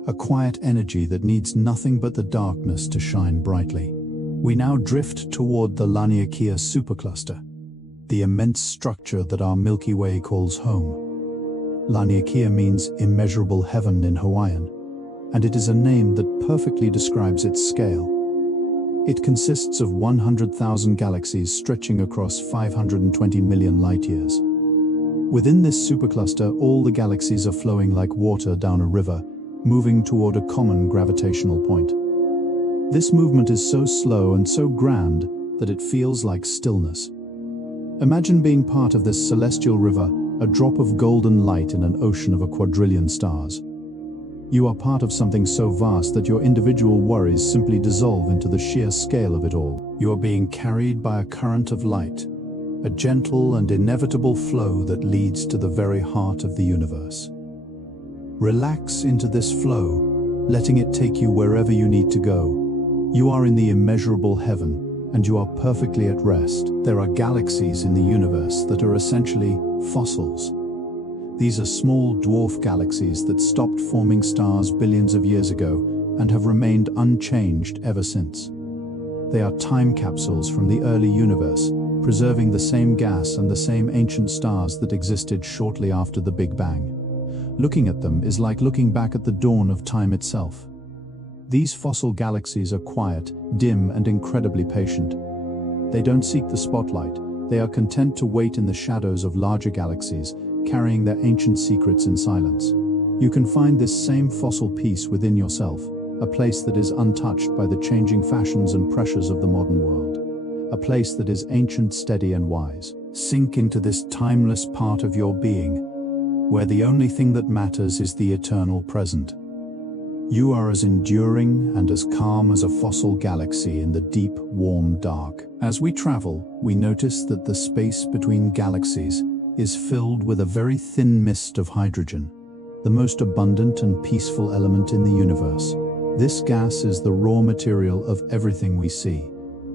A quiet energy that needs nothing but the darkness to shine brightly. We now drift toward the Laniakea supercluster, the immense structure that our Milky Way calls home. Laniakea means immeasurable heaven in Hawaiian, and it is a name that perfectly describes its scale. It consists of 100,000 galaxies stretching across 520 million light-years. Within this supercluster, all the galaxies are flowing like water down a river, moving toward a common gravitational point. This movement is so slow and so grand that it feels like stillness. Imagine being part of this celestial river, a drop of golden light in an ocean of a quadrillion stars. You are part of something so vast that your individual worries simply dissolve into the sheer scale of it all. You are being carried by a current of light, a gentle and inevitable flow that leads to the very heart of the universe. Relax into this flow, letting it take you wherever you need to go. You are in the immeasurable heaven, and you are perfectly at rest. There are galaxies in the universe that are essentially fossils. These are small dwarf galaxies that stopped forming stars billions of years ago and have remained unchanged ever since. They are time capsules from the early universe, preserving the same gas and the same ancient stars that existed shortly after the Big Bang. Looking at them is like looking back at the dawn of time itself. These fossil galaxies are quiet, dim, and incredibly patient. They don't seek the spotlight. They are content to wait in the shadows of larger galaxies, carrying their ancient secrets in silence. You can find this same fossil peace within yourself, a place that is untouched by the changing fashions and pressures of the modern world. A place that is ancient, steady, and wise. Sink into this timeless part of your being, where the only thing that matters is the eternal present. You are as enduring and as calm as a fossil galaxy in the deep, warm dark. As we travel, we notice that the space between galaxies is filled with a very thin mist of hydrogen, the most abundant and peaceful element in the universe. This gas is the raw material of everything we see.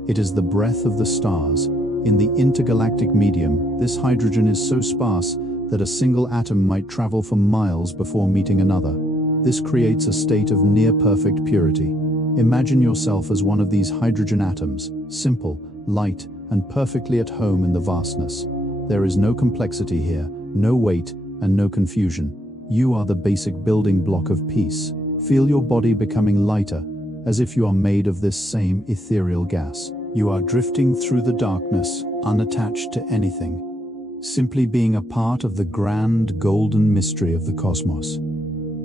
It is the breath of the stars. In the intergalactic medium, this hydrogen is so sparse that a single atom might travel for miles before meeting another. This creates a state of near-perfect purity. Imagine yourself as one of these hydrogen atoms, simple, light, and perfectly at home in the vastness. There is no complexity here, no weight, and no confusion. You are the basic building block of peace. Feel your body becoming lighter, as if you are made of this same ethereal gas. You are drifting through the darkness, unattached to anything, simply being a part of the grand, golden mystery of the cosmos.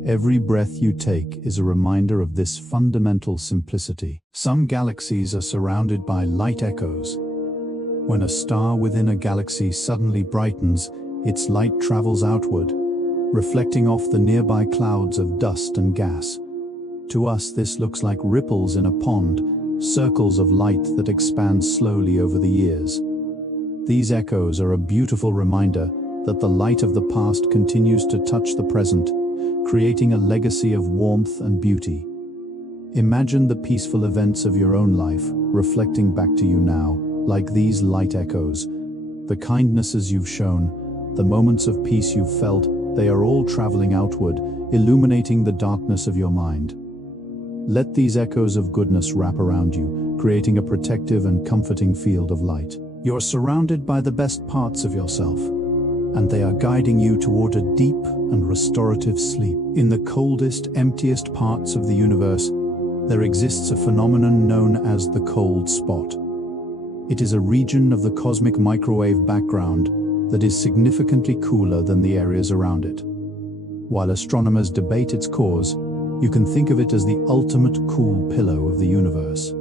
Every breath you take is a reminder of this fundamental simplicity. Some galaxies are surrounded by light echoes. When a star within a galaxy suddenly brightens, its light travels outward, reflecting off the nearby clouds of dust and gas. To us, this looks like ripples in a pond, circles of light that expand slowly over the years. These echoes are a beautiful reminder that the light of the past continues to touch the present, creating a legacy of warmth and beauty. Imagine the peaceful events of your own life reflecting back to you now, like these light echoes. The kindnesses you've shown, the moments of peace you've felt, they are all traveling outward, illuminating the darkness of your mind. Let these echoes of goodness wrap around you, creating a protective and comforting field of light. You're surrounded by the best parts of yourself, and they are guiding you toward a deep and restorative sleep. In the coldest, emptiest parts of the universe, there exists a phenomenon known as the cold spot. It is a region of the cosmic microwave background that is significantly cooler than the areas around it. While astronomers debate its cause, you can think of it as the ultimate cool pillow of the universe.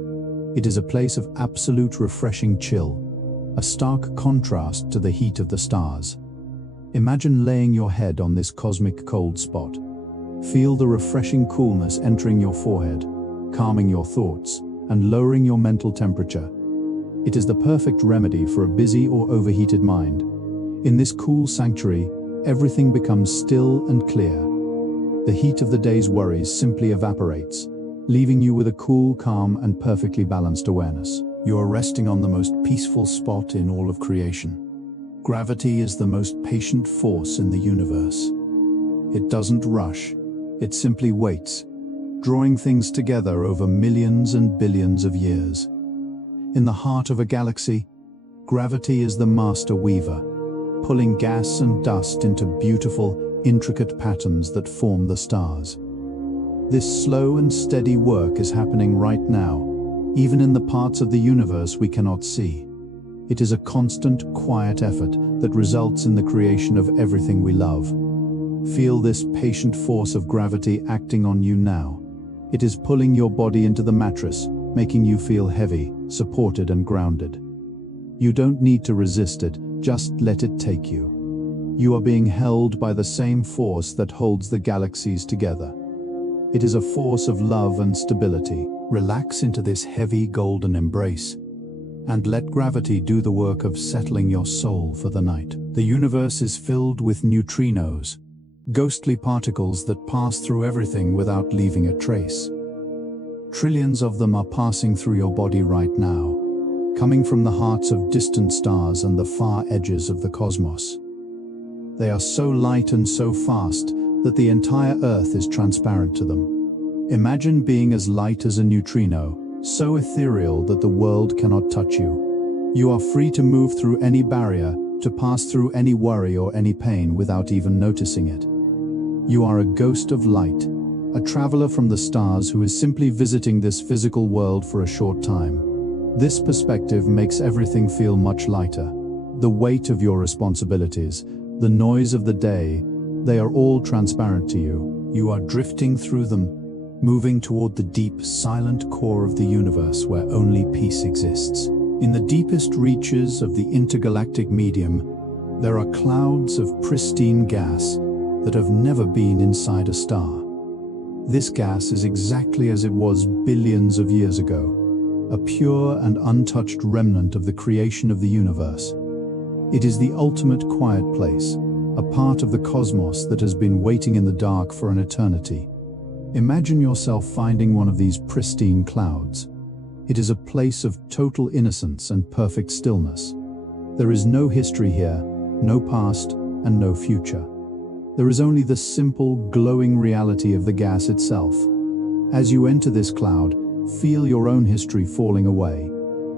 It is a place of absolute refreshing chill, a stark contrast to the heat of the stars. Imagine laying your head on this cosmic cold spot. Feel the refreshing coolness entering your forehead, calming your thoughts, and lowering your mental temperature. It is the perfect remedy for a busy or overheated mind. In this cool sanctuary, everything becomes still and clear. The heat of the day's worries simply evaporates, leaving you with a cool, calm, and perfectly balanced awareness. You are resting on the most peaceful spot in all of creation. Gravity is the most patient force in the universe. It doesn't rush, it simply waits, drawing things together over millions and billions of years. In the heart of a galaxy, gravity is the master weaver, pulling gas and dust into beautiful, intricate patterns that form the stars. This slow and steady work is happening right now, even in the parts of the universe we cannot see. It is a constant, quiet effort that results in the creation of everything we love. Feel this patient force of gravity acting on you now. It is pulling your body into the mattress, making you feel heavy, supported, and grounded. You don't need to resist it, just let it take you. You are being held by the same force that holds the galaxies together. It is a force of love and stability. Relax into this heavy golden embrace, and let gravity do the work of settling your soul for the night. The universe is filled with neutrinos, ghostly particles that pass through everything without leaving a trace. Trillions of them are passing through your body right now, coming from the hearts of distant stars and the far edges of the cosmos. They are so light and so fast that the entire Earth is transparent to them. Imagine being as light as a neutrino, so ethereal that the world cannot touch you. You are free to move through any barrier, to pass through any worry or any pain without even noticing it. You are a ghost of light, a traveler from the stars who is simply visiting this physical world for a short time. This perspective makes everything feel much lighter. The weight of your responsibilities, the noise of the day, they are all transparent to you. You are drifting through them, moving toward the deep, silent core of the universe where only peace exists. In the deepest reaches of the intergalactic medium, there are clouds of pristine gas that have never been inside a star. This gas is exactly as it was billions of years ago, a pure and untouched remnant of the creation of the universe. It is the ultimate quiet place, a part of the cosmos that has been waiting in the dark for an eternity. Imagine yourself finding one of these pristine clouds. It is a place of total innocence and perfect stillness. There is no history here, no past, and no future. There is only the simple, glowing reality of the gas itself. As you enter this cloud, feel your own history falling away.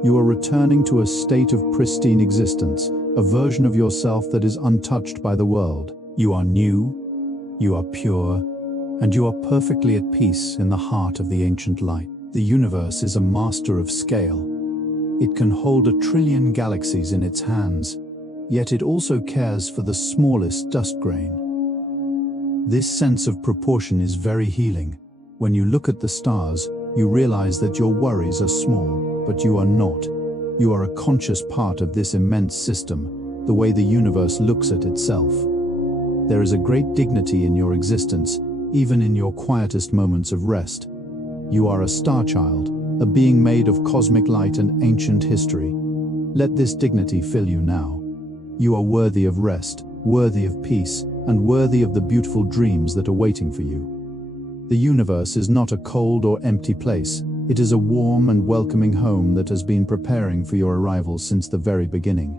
You are returning to a state of pristine existence, a version of yourself that is untouched by the world. You are new, you are pure, and you are perfectly at peace in the heart of the ancient light. The universe is a master of scale. It can hold 1 trillion galaxies in its hands, yet it also cares for the smallest dust grain. This sense of proportion is very healing. When you look at the stars, you realize that your worries are small, but you are not. You are a conscious part of this immense system, the way the universe looks at itself. There is a great dignity in your existence, even in your quietest moments of rest. You are a star child, a being made of cosmic light and ancient history. Let this dignity fill you now. You are worthy of rest, worthy of peace, and worthy of the beautiful dreams that are waiting for you. The universe is not a cold or empty place. It is a warm and welcoming home that has been preparing for your arrival since the very beginning.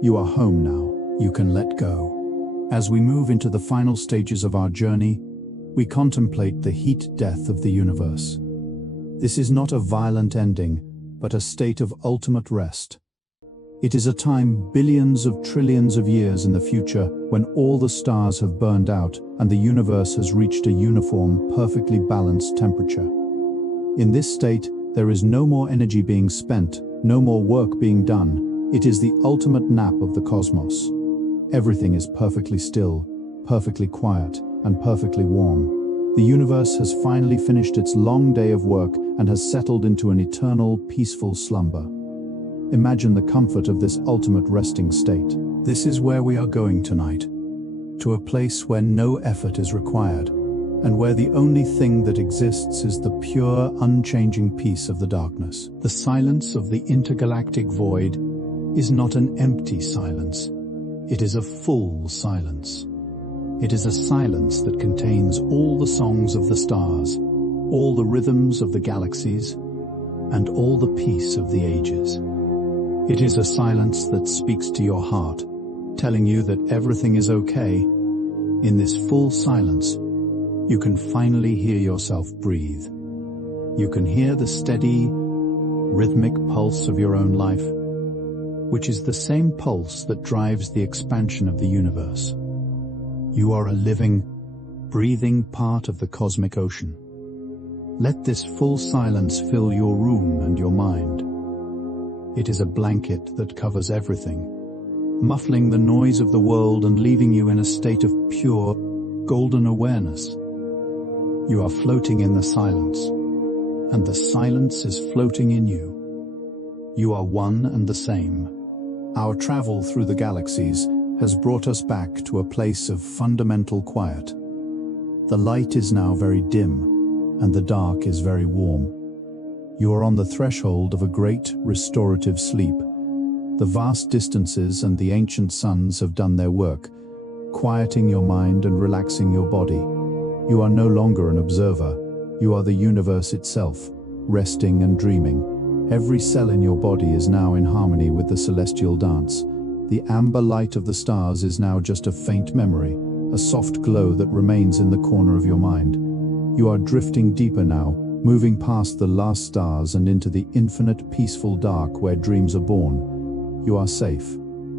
You are home now. You can let go. As we move into the final stages of our journey, we contemplate the heat death of the universe. This is not a violent ending, but a state of ultimate rest. It is a time billions of trillions of years in the future when all the stars have burned out and the universe has reached a uniform, perfectly balanced temperature. In this state, there is no more energy being spent, no more work being done. It is the ultimate nap of the cosmos. Everything is perfectly still, perfectly quiet, and perfectly warm. The universe has finally finished its long day of work and has settled into an eternal, peaceful slumber. Imagine the comfort of this ultimate resting state. This is where we are going tonight, to a place where no effort is required, and where the only thing that exists is the pure, unchanging peace of the darkness. The silence of the intergalactic void is not an empty silence. It is a full silence. It is a silence that contains all the songs of the stars, all the rhythms of the galaxies, and all the peace of the ages. It is a silence that speaks to your heart, telling you that everything is okay. In this full silence, you can finally hear yourself breathe. You can hear the steady, rhythmic pulse of your own life, which is the same pulse that drives the expansion of the universe. You are a living, breathing part of the cosmic ocean. Let this full silence fill your room and your mind. It is a blanket that covers everything, muffling the noise of the world and leaving you in a state of pure, golden awareness. You are floating in the silence, and the silence is floating in you. You are one and the same. Our travel through the galaxies has brought us back to a place of fundamental quiet. The light is now very dim, and the dark is very warm. You are on the threshold of a great restorative sleep. The vast distances and the ancient suns have done their work, quieting your mind and relaxing your body. You are no longer an observer. You are the universe itself, resting and dreaming. Every cell in your body is now in harmony with the celestial dance. The amber light of the stars is now just a faint memory, a soft glow that remains in the corner of your mind. You are drifting deeper now, moving past the last stars and into the infinite peaceful dark where dreams are born. You are safe.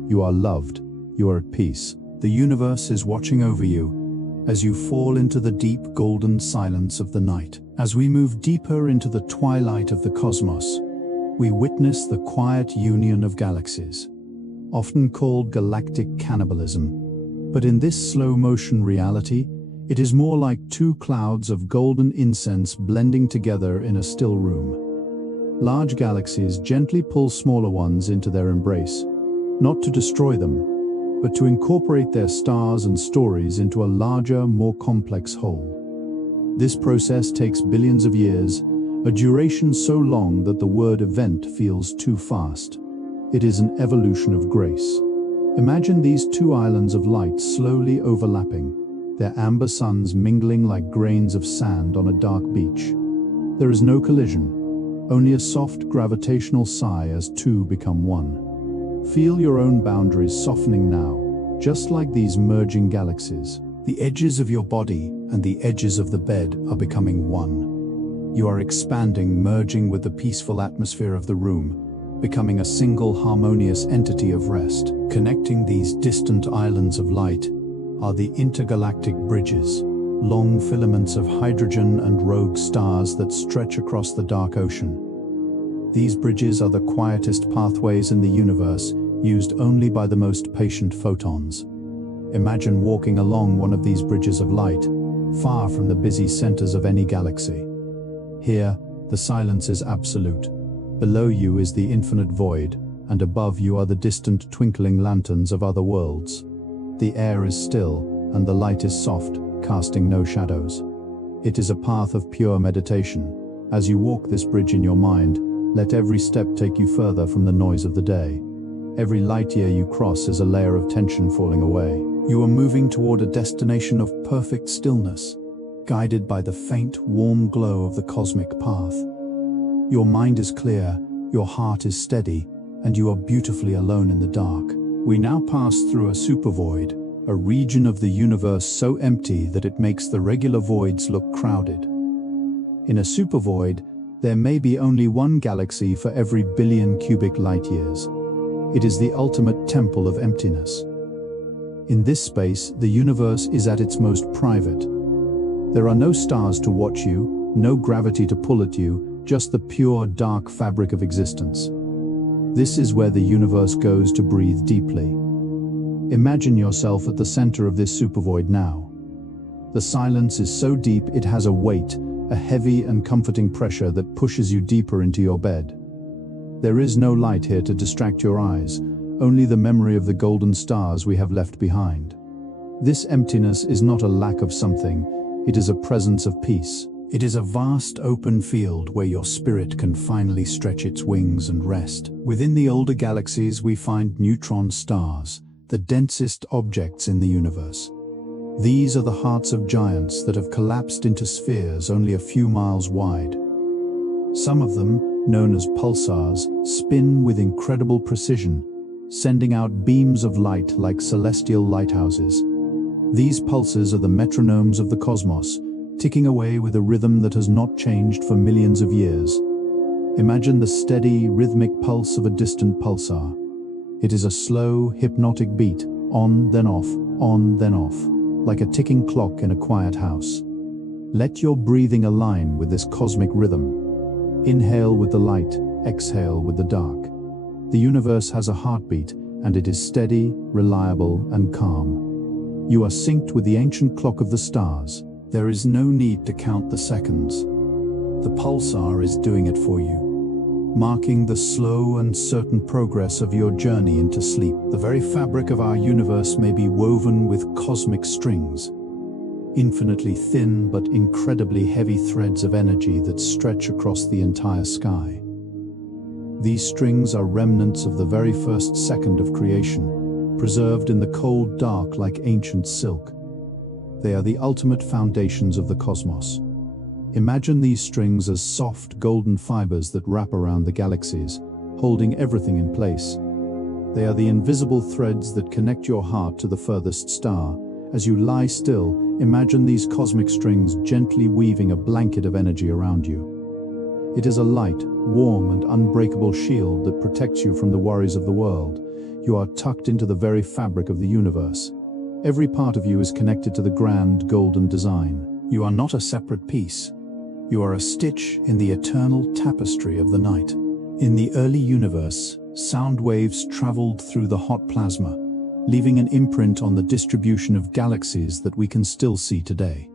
You are loved. You are at peace. The universe is watching over you as you fall into the deep golden silence of the night. As we move deeper into the twilight of the cosmos, we witness the quiet union of galaxies, often called galactic cannibalism. But in this slow-motion reality, it is more like two clouds of golden incense blending together in a still room. Large galaxies gently pull smaller ones into their embrace, not to destroy them, but to incorporate their stars and stories into a larger, more complex whole. This process takes billions of years, a duration so long that the word event feels too fast. It is an evolution of grace. Imagine these two islands of light slowly overlapping, their amber suns mingling like grains of sand on a dark beach. There is no collision, only a soft gravitational sigh as two become one. Feel your own boundaries softening now, just like these merging galaxies. The edges of your body and the edges of the bed are becoming one. You are expanding, merging with the peaceful atmosphere of the room, becoming a single harmonious entity of rest. Connecting these distant islands of light are the intergalactic bridges, long filaments of hydrogen and rogue stars that stretch across the dark ocean. These bridges are the quietest pathways in the universe, used only by the most patient photons. Imagine walking along one of these bridges of light, far from the busy centers of any galaxy. Here, the silence is absolute. Below you is the infinite void, and above you are the distant twinkling lanterns of other worlds. The air is still, and the light is soft, casting no shadows. It is a path of pure meditation. As you walk this bridge in your mind, let every step take you further from the noise of the day. Every light year you cross is a layer of tension falling away. You are moving toward a destination of perfect stillness, guided by the faint, warm glow of the cosmic path. Your mind is clear, your heart is steady, and you are beautifully alone in the dark. We now pass through a supervoid, a region of the universe so empty that it makes the regular voids look crowded. In a supervoid, there may be only one galaxy for every billion cubic light-years. It is the ultimate temple of emptiness. In this space, the universe is at its most private. There are no stars to watch you, no gravity to pull at you, just the pure, dark fabric of existence. This is where the universe goes to breathe deeply. Imagine yourself at the center of this supervoid now. The silence is so deep it has a weight, a heavy and comforting pressure that pushes you deeper into your bed. There is no light here to distract your eyes, only the memory of the golden stars we have left behind. This emptiness is not a lack of something, it is a presence of peace. It is a vast open field where your spirit can finally stretch its wings and rest. Within the older galaxies we find neutron stars, the densest objects in the universe. These are the hearts of giants that have collapsed into spheres only a few miles wide. Some of them, known as pulsars, spin with incredible precision, sending out beams of light like celestial lighthouses. These pulses are the metronomes of the cosmos, ticking away with a rhythm that has not changed for millions of years. Imagine the steady, rhythmic pulse of a distant pulsar. It is a slow, hypnotic beat, on, then off, like a ticking clock in a quiet house. Let your breathing align with this cosmic rhythm. Inhale with the light, exhale with the dark. The universe has a heartbeat, and it is steady, reliable, and calm. You are synced with the ancient clock of the stars. There is no need to count the seconds. The pulsar is doing it for you, marking the slow and certain progress of your journey into sleep. The very fabric of our universe may be woven with cosmic strings, infinitely thin but incredibly heavy threads of energy that stretch across the entire sky. These strings are remnants of the very first second of creation, preserved in the cold dark like ancient silk. They are the ultimate foundations of the cosmos. Imagine these strings as soft, golden fibers that wrap around the galaxies, holding everything in place. They are the invisible threads that connect your heart to the furthest star. As you lie still, imagine these cosmic strings gently weaving a blanket of energy around you. It is a light, warm, and unbreakable shield that protects you from the worries of the world. You are tucked into the very fabric of the universe. Every part of you is connected to the grand golden design. You are not a separate piece. You are a stitch in the eternal tapestry of the night. In the early universe, sound waves traveled through the hot plasma, leaving an imprint on the distribution of galaxies that we can still see today.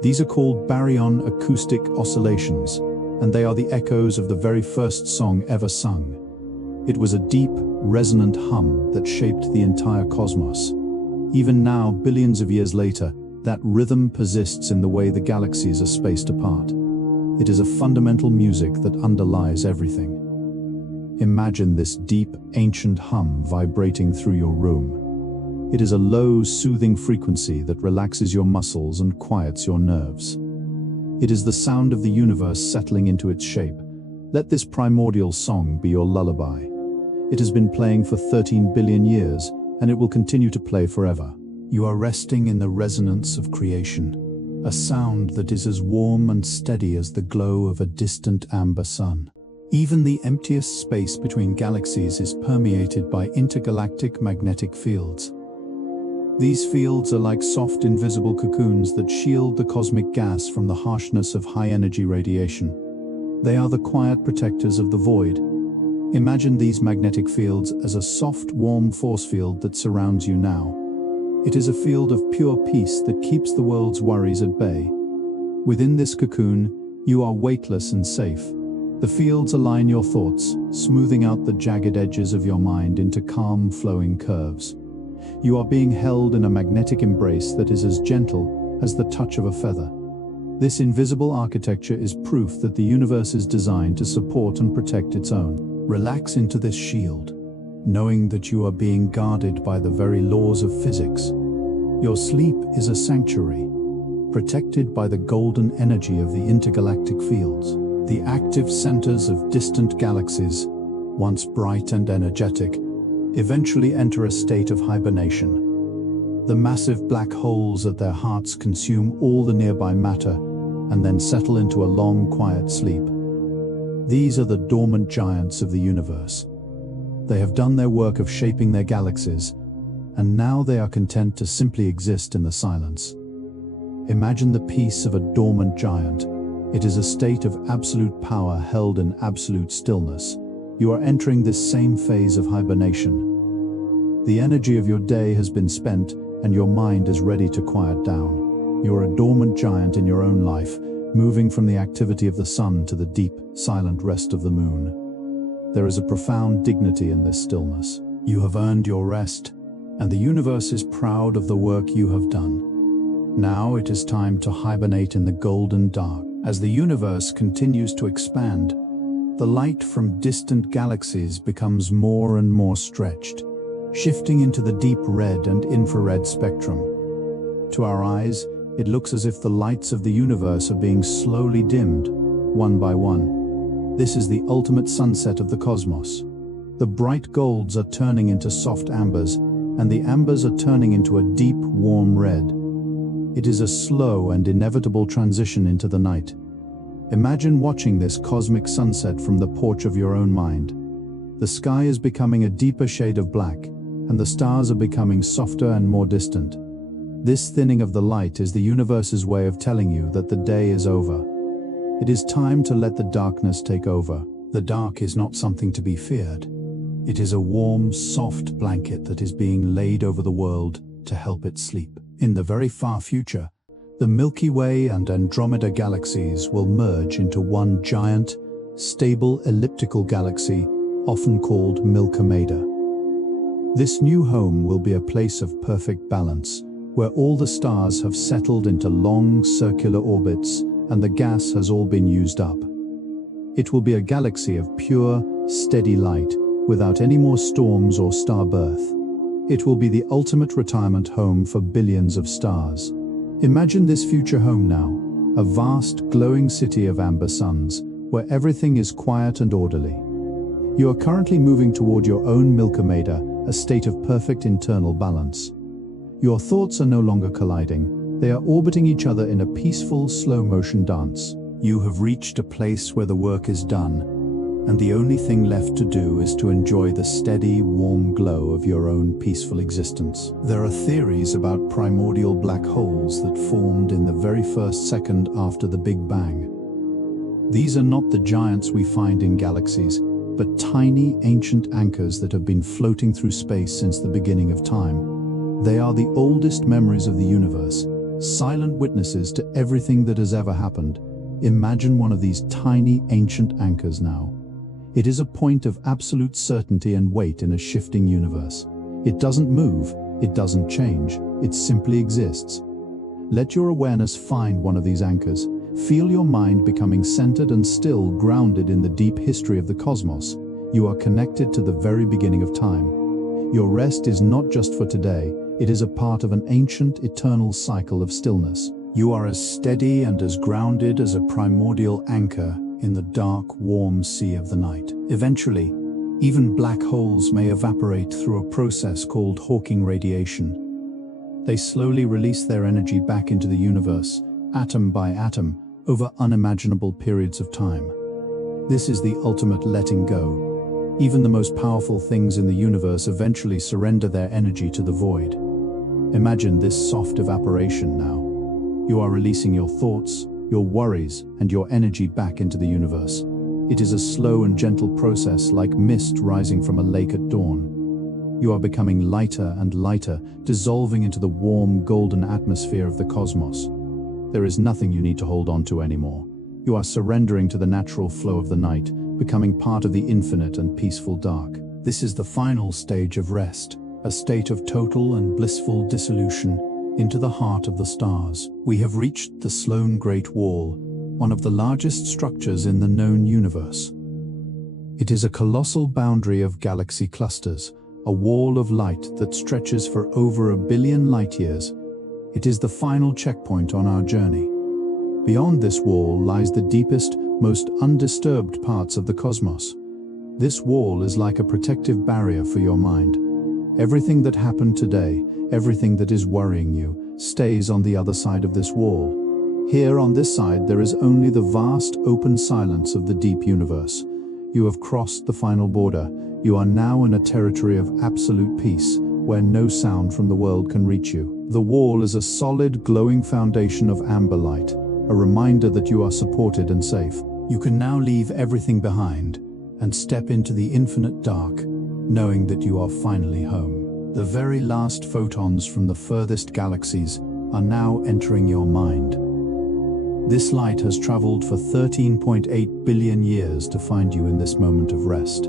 These are called baryon acoustic oscillations, and they are the echoes of the very first song ever sung. It was a deep, resonant hum that shaped the entire cosmos. Even now, billions of years later, that rhythm persists in the way the galaxies are spaced apart. It is a fundamental music that underlies everything. Imagine this deep, ancient hum vibrating through your room. It is a low, soothing frequency that relaxes your muscles and quiets your nerves. It is the sound of the universe settling into its shape. Let this primordial song be your lullaby. It has been playing for 13 billion years, and it will continue to play forever. You are resting in the resonance of creation, a sound that is as warm and steady as the glow of a distant amber sun. Even the emptiest space between galaxies is permeated by intergalactic magnetic fields. These fields are like soft, invisible cocoons that shield the cosmic gas from the harshness of high-energy radiation. They are the quiet protectors of the void. Imagine these magnetic fields as a soft, warm force field that surrounds you now. It is a field of pure peace that keeps the world's worries at bay. Within this cocoon, you are weightless and safe. The fields align your thoughts, smoothing out the jagged edges of your mind into calm, flowing curves. You are being held in a magnetic embrace that is as gentle as the touch of a feather. This invisible architecture is proof that the universe is designed to support and protect its own. Relax into this shield, knowing that you are being guarded by the very laws of physics. Your sleep is a sanctuary, protected by the golden energy of the intergalactic fields. The active centers of distant galaxies, once bright and energetic, eventually enter a state of hibernation. The massive black holes at their hearts consume all the nearby matter and then settle into a long, quiet sleep. These are the dormant giants of the universe. They have done their work of shaping their galaxies, and now they are content to simply exist in the silence. Imagine the peace of a dormant giant. It is a state of absolute power held in absolute stillness. You are entering this same phase of hibernation. The energy of your day has been spent, and your mind is ready to quiet down. You are a dormant giant in your own life, moving from the activity of the sun to the deep, silent rest of the moon. There is a profound dignity in this stillness. You have earned your rest, and the universe is proud of the work you have done. Now it is time to hibernate in the golden dark. As the universe continues to expand, the light from distant galaxies becomes more and more stretched, shifting into the deep red and infrared spectrum. To our eyes, it looks as if the lights of the universe are being slowly dimmed, one by one. This is the ultimate sunset of the cosmos. The bright golds are turning into soft ambers, and the ambers are turning into a deep, warm red. It is a slow and inevitable transition into the night. Imagine watching this cosmic sunset from the porch of your own mind. The sky is becoming a deeper shade of black, and the stars are becoming softer and more distant. This thinning of the light is the universe's way of telling you that the day is over. It is time to let the darkness take over. The dark is not something to be feared. It is a warm, soft blanket that is being laid over the world to help it sleep. In the very far future, the Milky Way and Andromeda galaxies will merge into one giant, stable elliptical galaxy, often called Milkomeda. This new home will be a place of perfect balance, where all the stars have settled into long, circular orbits and the gas has all been used up. It will be a galaxy of pure, steady light, without any more storms or star birth. It will be the ultimate retirement home for billions of stars. Imagine this future home now, a vast, glowing city of amber suns, where everything is quiet and orderly. You are currently moving toward your own Milkomeda, a state of perfect internal balance. Your thoughts are no longer colliding, they are orbiting each other in a peaceful, slow-motion dance. You have reached a place where the work is done, and the only thing left to do is to enjoy the steady, warm glow of your own peaceful existence. There are theories about primordial black holes that formed in the very first second after the Big Bang. These are not the giants we find in galaxies, but tiny, ancient anchors that have been floating through space since the beginning of time. They are the oldest memories of the universe, silent witnesses to everything that has ever happened. Imagine one of these tiny, ancient anchors now. It is a point of absolute certainty and weight in a shifting universe. It doesn't move, it doesn't change, it simply exists. Let your awareness find one of these anchors. Feel your mind becoming centered and still, grounded in the deep history of the cosmos. You are connected to the very beginning of time. Your rest is not just for today, it is a part of an ancient, eternal cycle of stillness. You are as steady and as grounded as a primordial anchor in the dark, warm sea of the night. Eventually, even black holes may evaporate through a process called Hawking radiation. They slowly release their energy back into the universe, atom by atom, over unimaginable periods of time. This is the ultimate letting go. Even the most powerful things in the universe eventually surrender their energy to the void. Imagine this soft evaporation now. You are releasing your thoughts, your worries, and your energy back into the universe. It is a slow and gentle process, like mist rising from a lake at dawn. You are becoming lighter and lighter, dissolving into the warm, golden atmosphere of the cosmos. There is nothing you need to hold on to anymore. You are surrendering to the natural flow of the night, becoming part of the infinite and peaceful dark. This is the final stage of rest, a state of total and blissful dissolution into the heart of the stars. We have reached the Sloan Great Wall, one of the largest structures in the known universe. It is a colossal boundary of galaxy clusters, a wall of light that stretches for over 1 billion light-years. It is the final checkpoint on our journey. Beyond this wall lies the deepest, most undisturbed parts of the cosmos. This wall is like a protective barrier for your mind. Everything that happened today, everything that is worrying you, stays on the other side of this wall. Here on this side there is only the vast, open silence of the deep universe. You have crossed the final border. You are now in a territory of absolute peace, where no sound from the world can reach you. The wall is a solid, glowing foundation of amber light, a reminder that you are supported and safe. You can now leave everything behind and step into the infinite dark, knowing that you are finally home. The very last photons from the furthest galaxies are now entering your mind. This light has traveled for 13.8 billion years to find you in this moment of rest.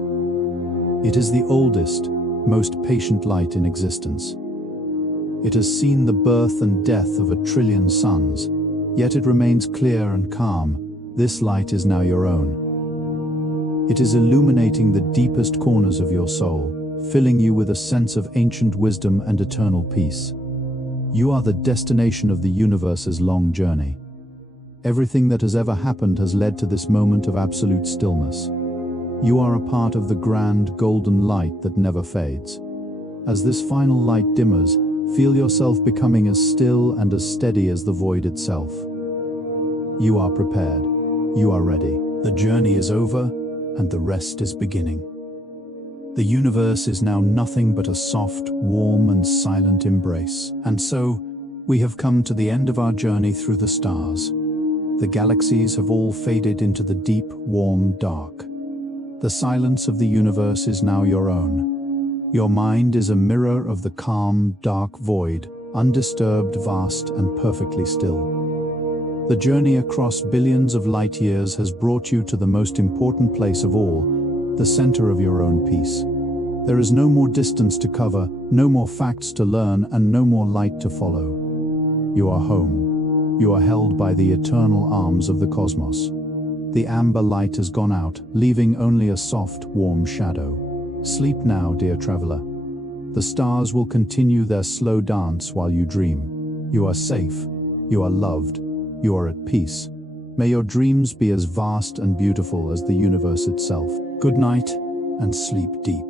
It is the oldest, most patient light in existence. It has seen the birth and death of 1,000,000,000,000 suns, yet it remains clear and calm. This light is now your own. It is illuminating the deepest corners of your soul, filling you with a sense of ancient wisdom and eternal peace. You are the destination of the universe's long journey. Everything that has ever happened has led to this moment of absolute stillness. You are a part of the grand golden light that never fades. As this final light dimmers, feel yourself becoming as still and as steady as the void itself. You are prepared. You are ready. The journey is over, and the rest is beginning. The universe is now nothing but a soft, warm, and silent embrace. And so, we have come to the end of our journey through the stars. The galaxies have all faded into the deep, warm dark. The silence of the universe is now your own. Your mind is a mirror of the calm, dark void, undisturbed, vast, and perfectly still. The journey across billions of light years has brought you to the most important place of all, the center of your own peace. There is no more distance to cover, no more facts to learn, and no more light to follow. You are home. You are held by the eternal arms of the cosmos. The amber light has gone out, leaving only a soft, warm shadow. Sleep now, dear traveler. The stars will continue their slow dance while you dream. You are safe. You are loved. You are at peace. May your dreams be as vast and beautiful as the universe itself. Good night, and sleep deep.